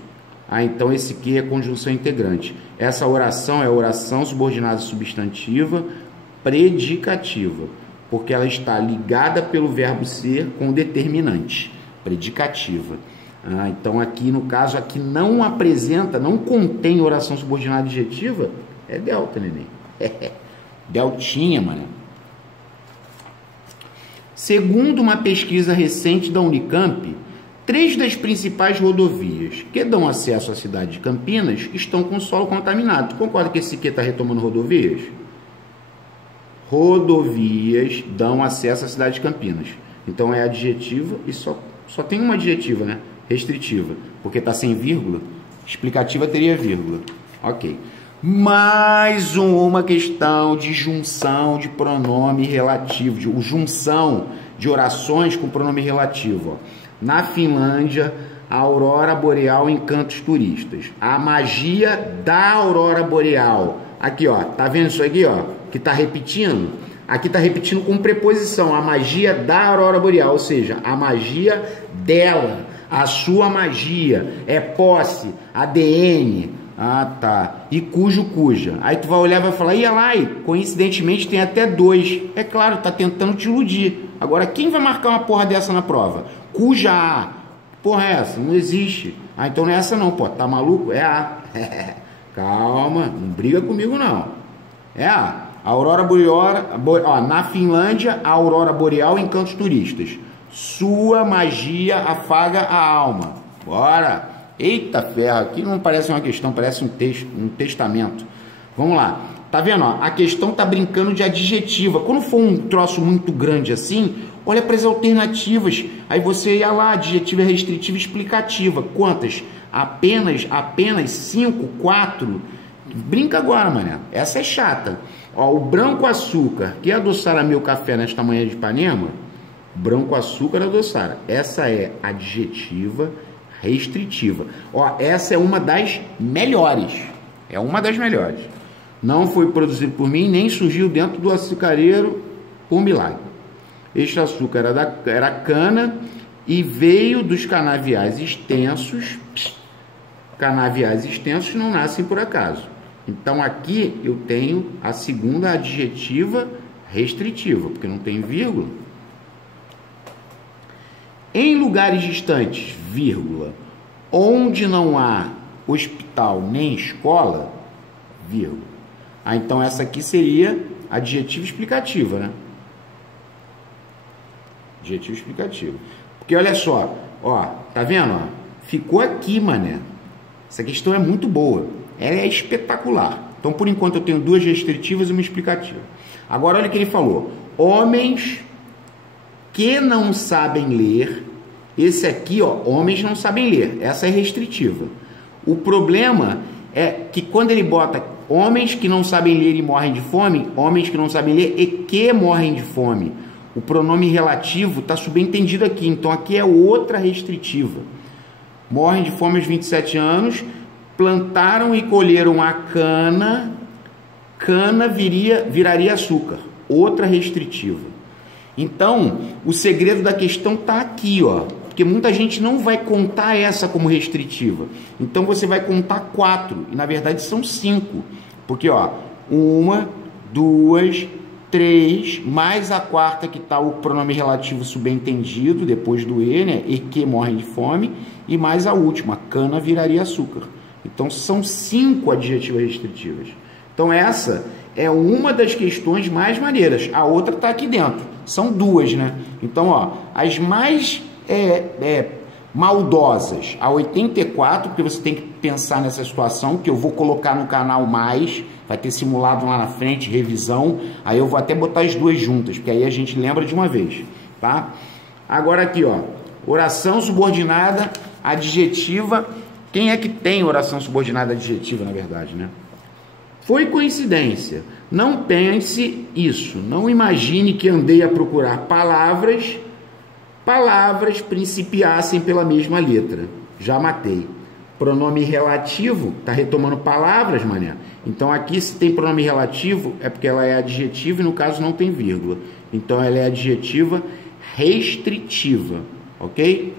Ah, então esse que é conjunção integrante. Essa oração é oração subordinada substantiva predicativa, porque ela está ligada pelo verbo ser com o determinante, predicativa. Ah, então aqui no caso aqui não apresenta, não contém oração subordinada adjetiva, é delta, neném. Deltinha, mano. Segundo uma pesquisa recente da Unicamp, 3 das principais rodovias que dão acesso à cidade de Campinas estão com solo contaminado. Tu concorda que esse aqui está retomando rodovias? Rodovias dão acesso à cidade de Campinas. Então é adjetiva e só tem uma adjetiva, né? Restritiva, porque está sem vírgula. Explicativa teria vírgula. Ok. Mais uma questão de junção de pronome relativo, de junção de orações com pronome relativo. Ó. Na Finlândia, a aurora boreal encanta os turistas. A magia da aurora boreal. Aqui, ó, tá vendo isso aqui, ó? Que tá repetindo? Aqui tá repetindo com preposição. A magia da aurora boreal, ou seja, a magia dela. A sua magia é posse, ADN, ah tá, e cuja. Aí tu vai olhar e vai falar, ia lá, e coincidentemente tem até 2. É claro, tá tentando te iludir. Agora, quem vai marcar uma porra dessa na prova? Cuja A. Porra é essa? Não existe. Ah, então não é essa não, pô, tá maluco? É A. Calma, não briga comigo não. É A. A aurora boreal, ó, na Finlândia, a aurora boreal encanta os turistas. Sua magia afaga a alma. Bora! Eita ferro, aqui não parece uma questão, parece um texto, um testamento. Vamos lá. Tá vendo? Ó? A questão tá brincando de adjetiva. Quando for um troço muito grande assim, olha para as alternativas. Aí você ia lá, adjetiva restritiva explicativa. Quantas? Apenas 5, 4. Brinca agora, mané. Essa é chata. Ó, o branco açúcar que adoçara meu café nesta manhã de Ipanema. Branco açúcar adoçara. Essa é adjetiva restritiva. Ó, essa é uma das melhores. É uma das melhores. Não foi produzido por mim, nem surgiu dentro do açucareiro por milagre. Este açúcar era cana e veio dos canaviais extensos. Canaviais extensos não nascem por acaso. Então aqui eu tenho a segunda adjetiva restritiva, porque não tem vírgula. Em lugares distantes, vírgula, onde não há hospital nem escola, vírgula. Ah, então essa aqui seria adjetiva explicativa, né? Adjetivo explicativo. Porque olha só, ó, tá vendo? Ó? Ficou aqui, mané. Essa questão é muito boa. Ela é espetacular. Então, por enquanto, eu tenho 2 restritivas e uma explicativa. Agora, olha o que ele falou. Homens que não sabem ler. Esse aqui, ó, homens não sabem ler. Essa é restritiva. O problema é que quando ele bota homens que não sabem ler e morrem de fome, homens que não sabem ler e que morrem de fome. o pronome relativo está subentendido aqui, então aqui é outra restritiva. Morrem de fome aos 27 anos, plantaram e colheram a cana, cana viraria açúcar, outra restritiva. Então, o segredo da questão está aqui, ó, porque muita gente não vai contar essa como restritiva. Então, você vai contar 4, e na verdade são 5, porque, ó, 1, 2, 3, mais a quarta que está o pronome relativo subentendido, depois do e, né, e que morrem de fome, e mais a última, cana viraria açúcar. Então, são 5 adjetivas restritivas. Então, essa é uma das questões mais maneiras. A outra está aqui dentro. São 2, né? Então, ó, as mais maldosas, a 84, porque você tem que pensar nessa situação, que eu vou colocar no canal mais, vai ter simulado lá na frente, revisão, aí eu vou até botar as 2 juntas, porque aí a gente lembra de uma vez, tá? Agora aqui, ó, oração subordinada adjetiva. Quem é que tem oração subordinada adjetiva, na verdade, né? Foi coincidência. Não pense isso. Não imagine que andei a procurar palavras principiassem pela mesma letra. Já matei. Pronome relativo, tá retomando palavras, mané. Então aqui, se tem pronome relativo, é porque ela é adjetiva e no caso não tem vírgula. Então ela é adjetiva restritiva, ok?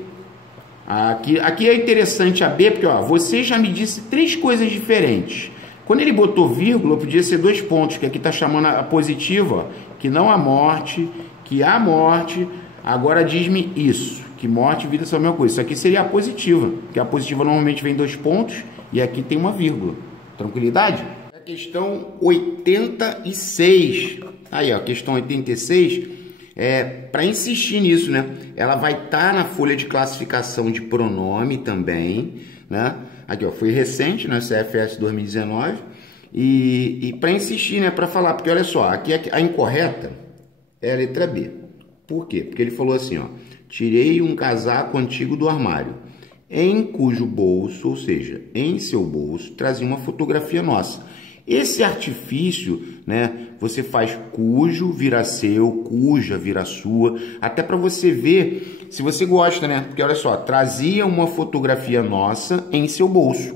Aqui é interessante a B, porque ó, você já me disse 3 coisas diferentes. Quando ele botou vírgula, podia ser 2 pontos, que aqui está chamando a positiva, ó, que não há morte, que há morte. Agora diz-me isso, que morte e vida são a mesma coisa. Isso aqui seria a positiva, porque a positiva normalmente vem 2 pontos e aqui tem uma vírgula. Tranquilidade? A questão 86. Aí, ó, questão 86, para insistir nisso, né? Ela vai estar na folha de classificação de pronome também, né? Aqui, ó, foi recente, né? CFS 2019. E para insistir, né? Para falar, porque olha só, aqui a incorreta é a letra B. Por quê? Porque ele falou assim, ó, tirei um casaco antigo do armário, em cujo bolso, ou seja, em seu bolso, trazia uma fotografia nossa. Esse artifício, né, você faz cujo vira seu, cuja vira sua, até para você ver se você gosta, né? Porque olha só, trazia uma fotografia nossa em seu bolso.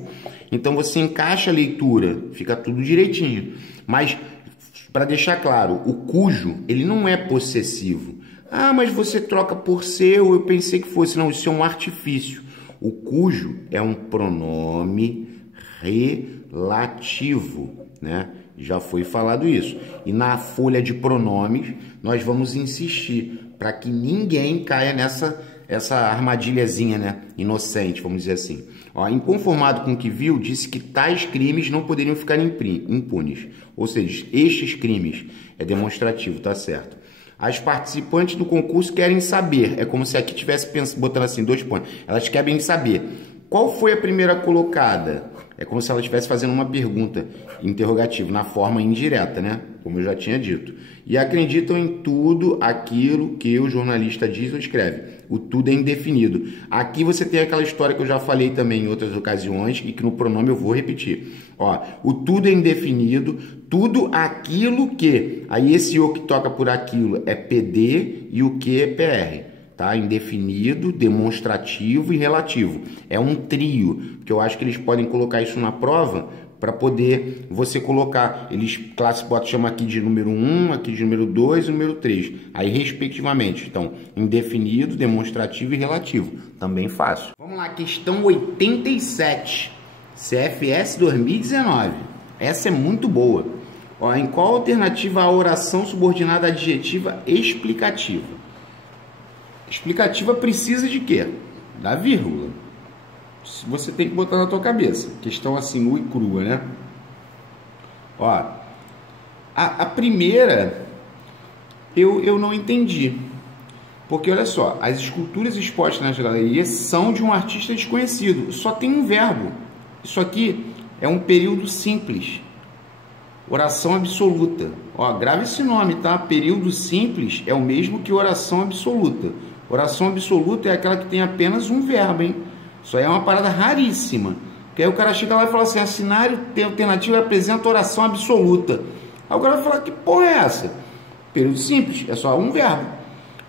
Então você encaixa a leitura, fica tudo direitinho. Mas para deixar claro, o cujo, ele não é possessivo. Ah, mas você troca por seu, eu pensei que fosse. Não, isso é um artifício. O cujo é um pronome relativo, né? Já foi falado isso. E na folha de pronomes, nós vamos insistir para que ninguém caia essa armadilhazinha, né? Inocente, vamos dizer assim. Ó, inconformado com o que viu, disse que tais crimes não poderiam ficar impunes. Ou seja, estes crimes é demonstrativo, tá certo? As participantes do concurso querem saber, é como se aqui tivesse botando assim 2 pontos. Elas querem saber qual foi a primeira colocada. É como se ela estivesse fazendo uma pergunta interrogativa, na forma indireta, né? Como eu já tinha dito. E acreditam em tudo aquilo que o jornalista diz ou escreve. O tudo é indefinido. Aqui você tem aquela história que eu já falei também em outras ocasiões e que no pronome eu vou repetir. Ó, o tudo é indefinido, tudo aquilo que. Aí esse o que toca por aquilo é PD e o que é PR. Tá? Indefinido, demonstrativo e relativo. É um trio, que eu acho que eles podem colocar isso na prova para poder você colocar. Eles chamam aqui de número 1, aqui de número 2 e número 3. Aí, respectivamente. Então, indefinido, demonstrativo e relativo. Também fácil. Vamos lá, questão 87. CFS 2019. Essa é muito boa. Ó, em qual alternativa a oração subordinada adjetiva explicativa? Explicativa precisa de quê? Da vírgula. Você tem que botar na tua cabeça. Questão assim, nua e crua, né? Ó, a primeira eu não entendi. Porque, olha só, as esculturas expostas nas galerias são de um artista desconhecido. Só tem um verbo. Isso aqui é um período simples. Oração absoluta. Ó, grave esse nome, tá? Período simples é o mesmo que oração absoluta. Oração absoluta é aquela que tem apenas um verbo, hein? Isso aí é uma parada raríssima. Porque aí o cara chega lá e fala assim, cenário alternativo apresenta oração absoluta. Aí o cara vai falar, que porra é essa? Período simples, é só um verbo.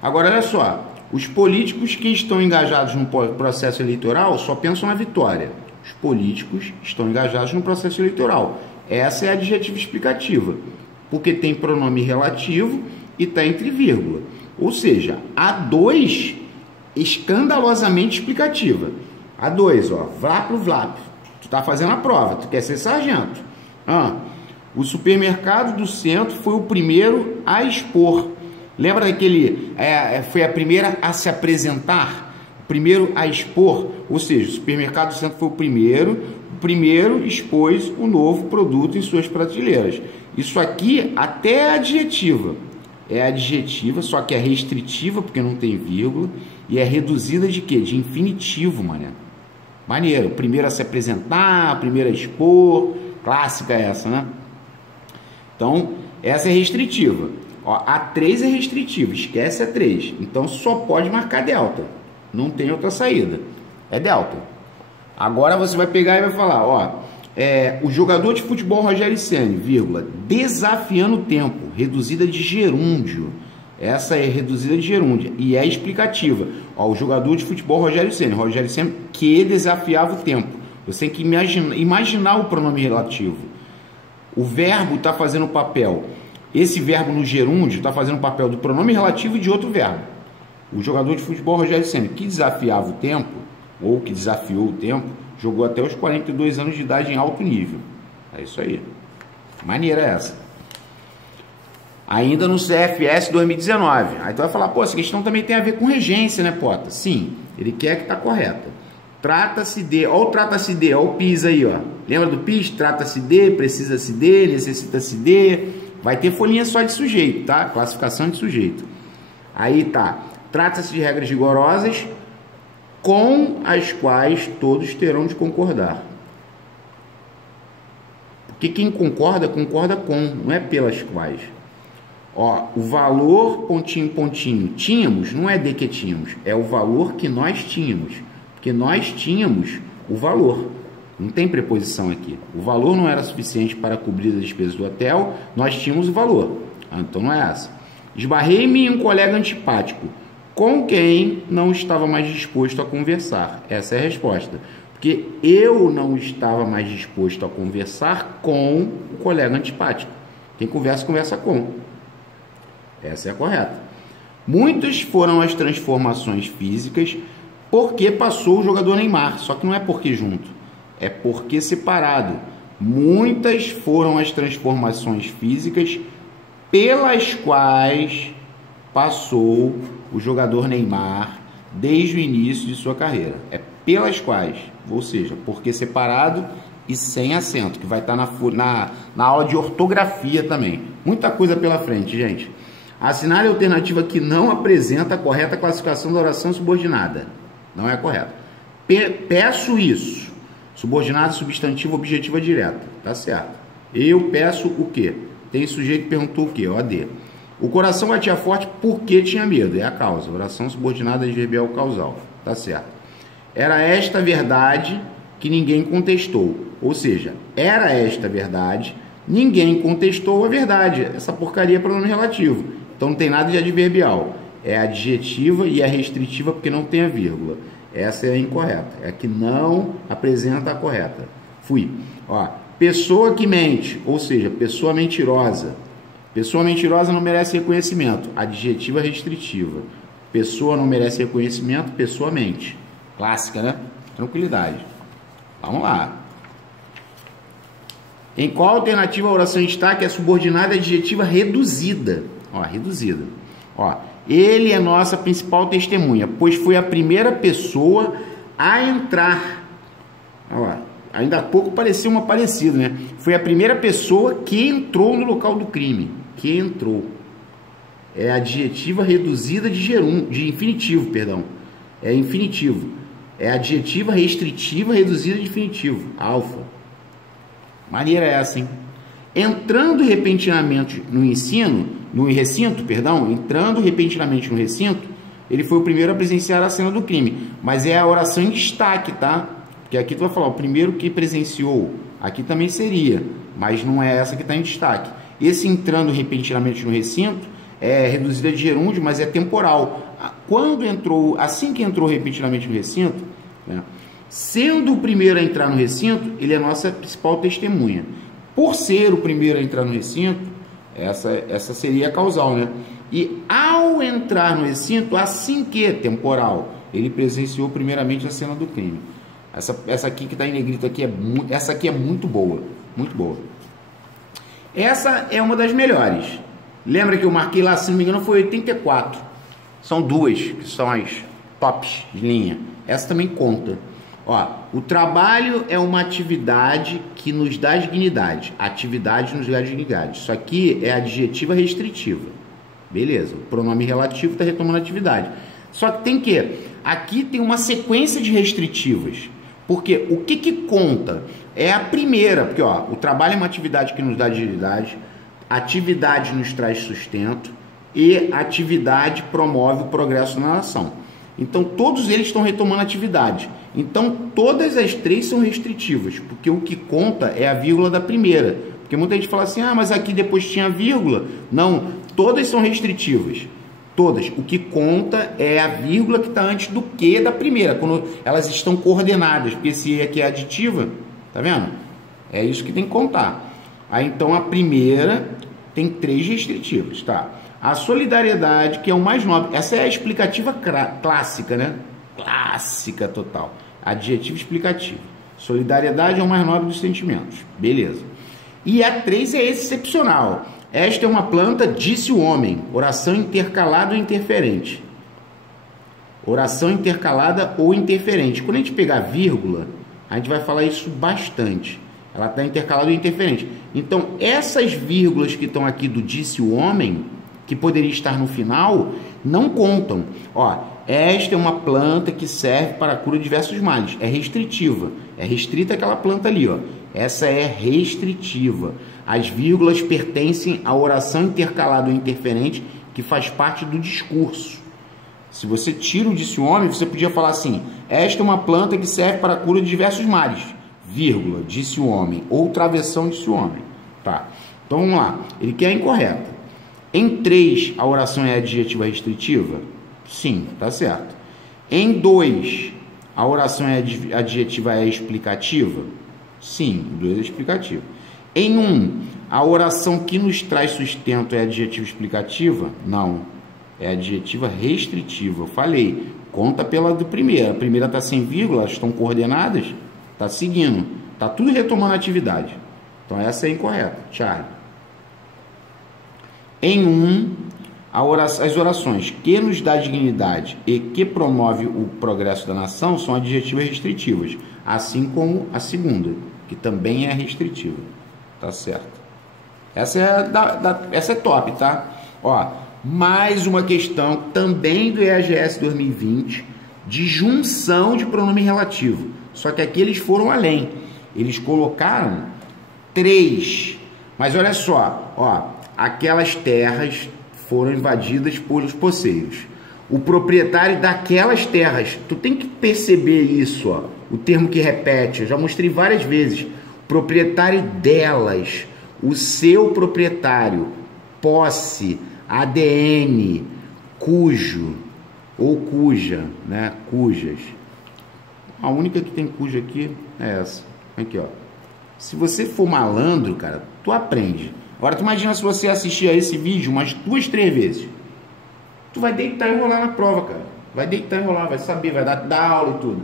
Agora, olha só, os políticos que estão engajados no processo eleitoral só pensam na vitória. Os políticos estão engajados no processo eleitoral. Essa é a adjetiva explicativa, porque tem pronome relativo e está entre vírgula. Ou seja, a 2 escandalosamente explicativa. A 2, ó, vlap. Tu tá fazendo a prova, tu quer ser sargento. O supermercado do centro foi o primeiro a expor. Lembra daquele, foi a primeira a se apresentar, o primeiro a expor, ou seja, o supermercado do centro foi o primeiro expôs o novo produto em suas prateleiras. Isso aqui até é adjetiva, só que é restritiva porque não tem vírgula e é reduzida de quê? De infinitivo, mané. Maneiro, primeiro a se apresentar, primeiro a expor, clássica essa, né? Então, essa é restritiva. Ó, a 3 é restritiva, esquece a 3. Então, só pode marcar delta. Não tem outra saída. É delta. Agora você vai pegar e vai falar, ó, o jogador de futebol Rogério Ceni, vírgula, desafiando o tempo, reduzida de gerúndio. Essa é reduzida de gerúndio e é explicativa. Ó, o jogador de futebol Rogério Ceni que desafiava o tempo. Você tem que imaginar o pronome relativo. O verbo está fazendo o papel. Esse verbo no gerúndio está fazendo o papel do pronome relativo e de outro verbo. O jogador de futebol Rogério Ceni, que desafiava o tempo, ou que desafiou o tempo, jogou até os 42 anos de idade em alto nível. É isso aí. Maneira essa. Ainda no CFS 2019. Aí tu vai falar, pô, essa questão também tem a ver com regência, né, Pota? Sim, ele quer que está correta. Trata-se de, ó o trata-se de, ó o PIS aí, ó. Lembra do PIS? Trata-se de, precisa-se de, necessita-se de. Vai ter folhinha só de sujeito, tá? Classificação de sujeito. Aí tá. Trata-se de regras rigorosas com as quais todos terão de concordar. Porque quem concorda, concorda com, não é pelas quais. Ó, o valor, pontinho, pontinho, tínhamos, não é de que tínhamos, é o valor que nós tínhamos. Porque nós tínhamos o valor. Não tem preposição aqui. O valor não era suficiente para cobrir as despesas do hotel, nós tínhamos o valor. Então não é essa. Esbarrei-me em um colega antipático, com quem não estava mais disposto a conversar. Essa é a resposta. Porque eu não estava mais disposto a conversar com o colega antipático. Quem conversa, conversa com. Essa é a correta. Muitas foram as transformações físicas porque passou o jogador Neymar. Só que não é porque junto, é porque separado. Muitas foram as transformações físicas pelas quais passou o jogador Neymar desde o início de sua carreira. É pelas quais, ou seja, porque separado e sem acento, que vai estar na aula de ortografia também. Muita coisa pela frente, gente. Assinale a alternativa que não apresenta a correta classificação da oração subordinada. Não é correto. Peço isso. Subordinado, substantivo, objetiva direta. Tá certo. Eu peço o quê? Tem sujeito que perguntou o quê? OD. O coração batia forte porque tinha medo. É a causa. Oração subordinada adverbial causal. Tá certo. Era esta verdade que ninguém contestou. Ou seja, era esta verdade, ninguém contestou a verdade. Essa porcaria é pronome relativo. Então não tem nada de adverbial. É adjetiva e é restritiva porque não tem a vírgula. Essa é a incorreta. É a que não apresenta a correta. Fui. Ó, pessoa que mente, ou seja, pessoa mentirosa. Pessoa mentirosa não merece reconhecimento. Adjetiva restritiva. Pessoa não merece reconhecimento, pessoa mente. Clássica, né? Tranquilidade. Vamos lá. Em qual alternativa a oração está que é subordinada adjetiva reduzida? Ó, reduzida. Ó, ele é nossa principal testemunha, pois foi a primeira pessoa a entrar. Ó, ainda há pouco pareceu uma parecida, né? Foi a primeira pessoa que entrou no local do crime. Que entrou. É adjetiva reduzida de infinitivo, perdão. É infinitivo. É adjetiva restritiva reduzida de infinitivo. Alfa. Maneira essa, hein? Entrando repentinamente no recinto, entrando repentinamente no recinto, ele foi o primeiro a presenciar a cena do crime. Mas é a oração em destaque, tá? Porque aqui tu vai falar, o primeiro que presenciou. Aqui também seria, mas não é essa que está em destaque. Esse entrando repentinamente no recinto é reduzida de gerúndio, mas é temporal. Quando entrou, assim que entrou repetidamente no recinto, né, sendo o primeiro a entrar no recinto, ele é a nossa principal testemunha. Por ser o primeiro a entrar no recinto, essa seria a causal, né? E ao entrar no recinto, assim que temporal, ele presenciou primeiramente a cena do crime. Essa aqui que está em negrito aqui essa aqui é muito boa, muito boa. Essa é uma das melhores. Lembra que eu marquei lá, se não me engano, foi 84. São duas que são as tops de linha. Essa também conta. Ó, o trabalho é uma atividade que nos dá dignidade. Atividade nos dá dignidade. Isso aqui é adjetiva restritiva. Beleza. O pronome relativo está retomando a atividade. Só que tem que... Aqui tem uma sequência de restritivas. Porque o que conta é a primeira. Porque ó, o trabalho é uma atividade que nos dá dignidade. Atividade nos traz sustento. E atividade promove o progresso na nação. Então, todos eles estão retomando atividade. Então, todas as três são restritivas, porque o que conta é a vírgula da primeira. Porque muita gente fala assim, ah, mas aqui depois tinha vírgula. Não, todas são restritivas. Todas. O que conta é a vírgula que está antes do que da primeira, quando elas estão coordenadas, porque se aqui é aditiva, tá vendo? É isso que tem que contar. Aí, então, a primeira tem três restritivas, tá? A solidariedade, que é o mais nobre. Essa é a explicativa clássica, né? Clássica total. Adjetivo explicativo. Solidariedade é o mais nobre dos sentimentos. Beleza. E a 3 é excepcional. Esta é uma planta, disse o homem. Oração intercalada ou interferente. Oração intercalada ou interferente. Quando a gente pegar vírgula, a gente vai falar isso bastante. Ela está intercalada ou interferente. Então, essas vírgulas que estão aqui do disse o homem, que poderia estar no final, não contam. Ó, esta é uma planta que serve para a cura de diversos males. É restritiva. É restrita aquela planta ali, ó. Essa é restritiva. As vírgulas pertencem à oração intercalada ou interferente, que faz parte do discurso. Se você tira o disse o homem, você podia falar assim, esta é uma planta que serve para a cura de diversos males. Vírgula, disse o homem. Ou travessão, disse o homem. Tá. Então, vamos lá. Ele quer a incorreta. Em 3, a oração é adjetiva restritiva? Sim, tá certo. Em 2, a oração é adjetiva explicativa? Sim, 2 é explicativa. Em 1, a oração que nos traz sustento é adjetiva explicativa? Não, é adjetiva restritiva. Eu falei, conta pela do primeira. A primeira está sem vírgula, elas estão coordenadas, está seguindo, está tudo retomando a atividade. Então essa é incorreta, Charlie. Em 1, as orações que nos dá dignidade e que promove o progresso da nação são adjetivas restritivas, assim como a segunda, que também é restritiva. Tá certo? Essa é top, tá? Ó, mais uma questão também do EAGS 2020 de junção de pronome relativo. Só que aqui eles foram além. Eles colocaram 3. Mas olha só, ó, aquelas terras foram invadidas pelos poceiros. O proprietário daquelas terras, tu tem que perceber isso, ó, o termo que repete, eu já mostrei várias vezes. Proprietário delas, o seu proprietário, posse, ADN, cujo ou cuja, né? Cujas. A única que tem cuja aqui é essa. Aqui, ó. Se você for malandro, cara, tu aprende. Agora tu imagina se você assistir a esse vídeo umas 2, 3 vezes. Tu vai deitar e rolar na prova, cara. Vai deitar e rolar, vai saber, vai dar aula e tudo.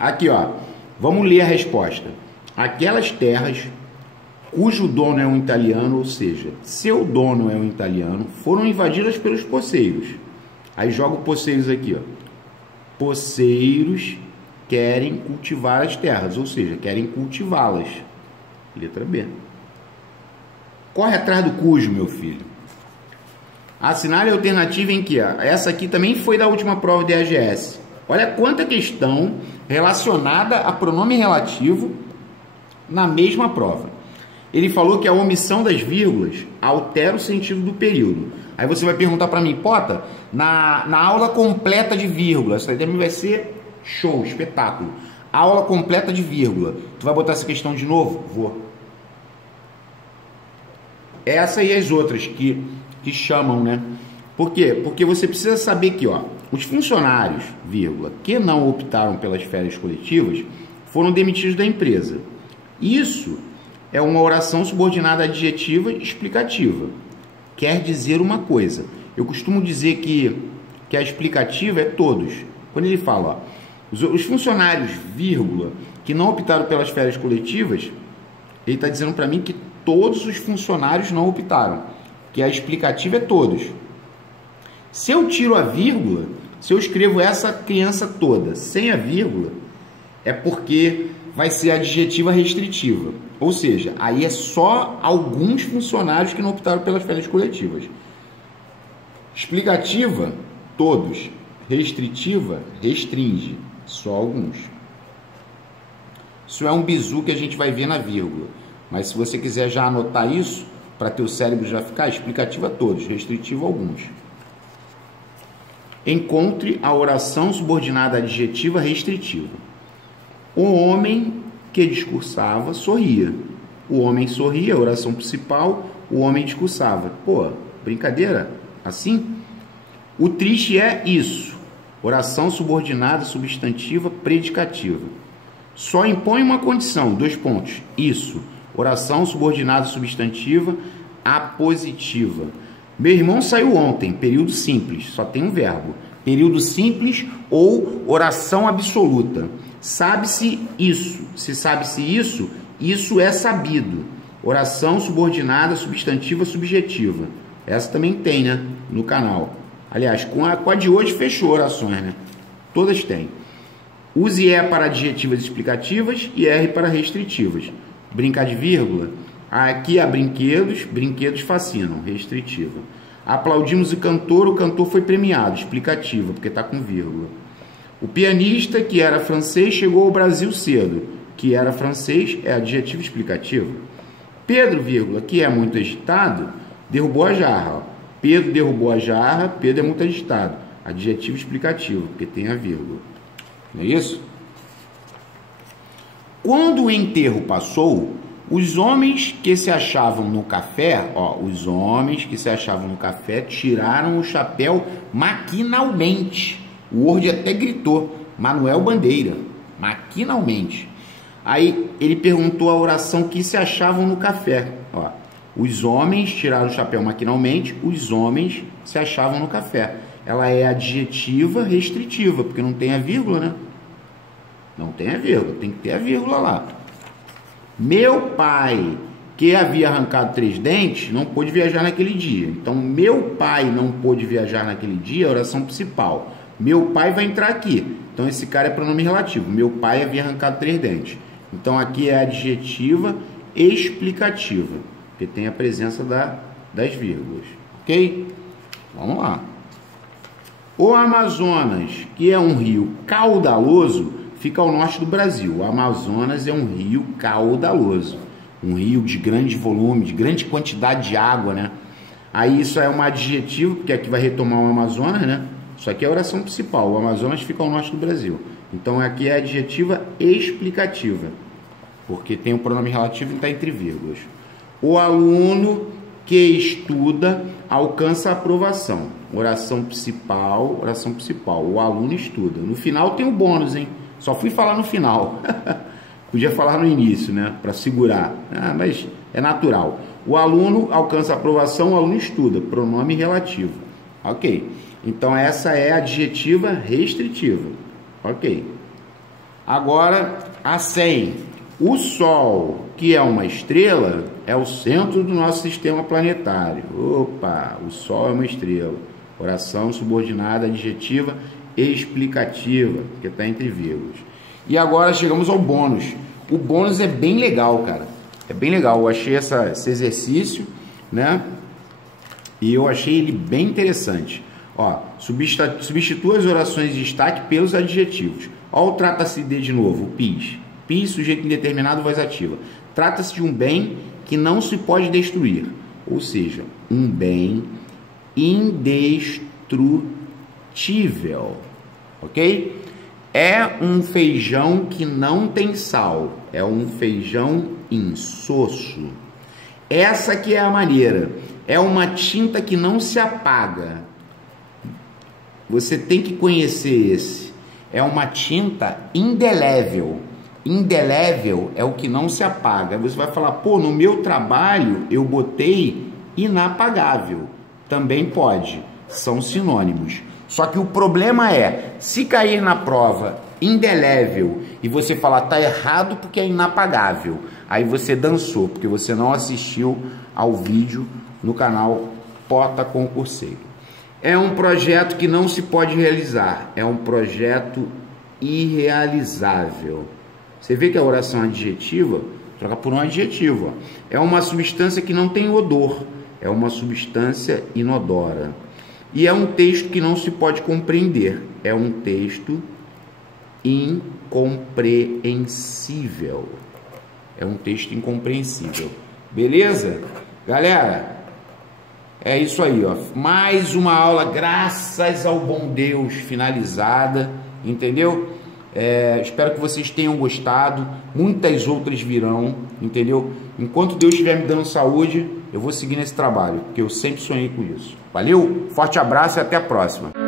Aqui, ó. Vamos ler a resposta. Aquelas terras cujo dono é um italiano, ou seja, seu dono é um italiano, foram invadidas pelos poceiros. Aí joga o poceiros aqui, ó. Poceiros querem cultivar as terras, ou seja, querem cultivá-las. Letra B. Corre atrás do cujo, meu filho. Assinale a alternativa em que? Essa aqui também foi da última prova de AGS. Olha quanta questão relacionada a pronome relativo na mesma prova. Ele falou que a omissão das vírgulas altera o sentido do período. Aí você vai perguntar para mim, Pota, na aula completa de vírgula, isso aí também vai ser show, espetáculo. Aula completa de vírgula. Tu vai botar essa questão de novo? Vou. essa e as outras que chamam, né? Por quê? Porque você precisa saber que, ó, os funcionários, vírgula, que não optaram pelas férias coletivas foram demitidos da empresa. Isso é uma oração subordinada adjetiva explicativa. Quer dizer uma coisa. Eu costumo dizer que a explicativa é todos. Quando ele fala, ó, os funcionários, vírgula, que não optaram pelas férias coletivas, ele está dizendo para mim que todos os funcionários não optaram, que a explicativa é todos. Se eu tiro a vírgula, se eu escrevo essa criança toda sem a vírgula, é porque vai ser adjetiva restritiva. Ou seja, aí é só alguns funcionários que não optaram pelas férias coletivas. Explicativa, todos. Restritiva, restringe, só alguns. Isso é um bizu que a gente vai ver na vírgula. Mas se você quiser já anotar isso, para teu cérebro já ficar, explicativa todos, restritiva alguns. Encontre a oração subordinada adjetiva restritiva. O homem que discursava sorria. O homem sorria, a oração principal, o homem discursava. Pô, brincadeira? Assim? O triste é isso. Oração subordinada substantiva predicativa. Só impõe uma condição, 2 pontos. Isso. Oração subordinada substantiva apositiva. Meu irmão saiu ontem, período simples, só tem um verbo. Período simples ou oração absoluta. Sabe-se isso. Se sabe-se isso, isso é sabido. Oração subordinada substantiva subjetiva. Essa também tem, né? No canal. Aliás, com a de hoje fechou orações, né? Todas têm. Use E para adjetivas explicativas e R para restritivas. Brincar de vírgula. Aqui há brinquedos, brinquedos fascinam, restritiva. Aplaudimos o cantor foi premiado, explicativa, porque está com vírgula. O pianista, que era francês, chegou ao Brasil cedo, que era francês, é adjetivo explicativo. Pedro, vírgula, que é muito agitado, derrubou a jarra. Pedro derrubou a jarra, Pedro é muito agitado, adjetivo explicativo, porque tem a vírgula. Não é isso? Quando o enterro passou, os homens que se achavam no café, ó, os homens que se achavam no café tiraram o chapéu maquinalmente. O Word até gritou, Manuel Bandeira, maquinalmente. Aí ele perguntou a oração que se achavam no café. Ó, os homens tiraram o chapéu maquinalmente, os homens se achavam no café. Ela é adjetiva restritiva, porque não tem a vírgula, né? Não tem a vírgula, tem que ter a vírgula lá. Meu pai, que havia arrancado 3 dentes, não pôde viajar naquele dia. Então, meu pai não pôde viajar naquele dia, a oração principal. Meu pai vai entrar aqui. Então, esse cara é pronome relativo. Meu pai havia arrancado 3 dentes. Então, aqui é adjetiva explicativa, porque tem a presença das vírgulas. Ok? Vamos lá. O Amazonas, que é um rio caudaloso, fica ao norte do Brasil. O Amazonas é um rio caudaloso, um rio de grande volume, de grande quantidade de água, né? Aí isso é um adjetivo, porque aqui vai retomar o Amazonas, né? Isso aqui é a oração principal. O Amazonas fica ao norte do Brasil. Então aqui é adjetiva explicativa, porque tem o pronome relativo e está entre vírgulas. O aluno que estuda alcança a aprovação. Oração principal, oração principal. O aluno estuda. No final tem o bônus, hein? Só fui falar no final. Podia falar no início, né? Para segurar. Ah, mas é natural. O aluno alcança a aprovação, o aluno estuda. Pronome relativo. Ok. Então, essa é a adjetiva restritiva. Ok. Agora, a 100. O Sol, que é uma estrela, é o centro do nosso sistema planetário. Opa, o Sol é uma estrela. Oração subordinada adjetiva explicativa, que está entre vírgulas. E agora chegamos ao bônus. O bônus é bem legal, cara. É bem legal. Eu achei esse exercício, né? E eu achei ele bem interessante. Ó, substitua as orações de destaque pelos adjetivos. Ó, o trata-se de novo, o PIS. PIS, sujeito indeterminado, voz ativa. Trata-se de um bem que não se pode destruir. Ou seja, um bem indestrutível. Ok? É um feijão que não tem sal. É um feijão insosso. Essa que é a maneira. É uma tinta que não se apaga. Você tem que conhecer esse. É uma tinta indelével. Indelével é o que não se apaga. Você vai falar, pô, no meu trabalho eu botei inapagável. Também pode. São sinônimos. Só que o problema é, se cair na prova indelével e você falar, tá errado porque é inapagável, aí você dançou, porque você não assistiu ao vídeo no canal Pota Concurseiro. É um projeto que não se pode realizar, é um projeto irrealizável. Você vê que a oração adjetiva, troca por um adjetivo. Ó. É uma substância que não tem odor, é uma substância inodora. E é um texto que não se pode compreender, é um texto incompreensível. É um texto incompreensível. Beleza? Galera, é isso aí, ó. Mais uma aula, graças ao bom Deus, finalizada, entendeu? Espero que vocês tenham gostado. Muitas outras virão, entendeu? Enquanto Deus estiver me dando saúde, eu vou seguir nesse trabalho, porque eu sempre sonhei com isso. Valeu, forte abraço e até a próxima.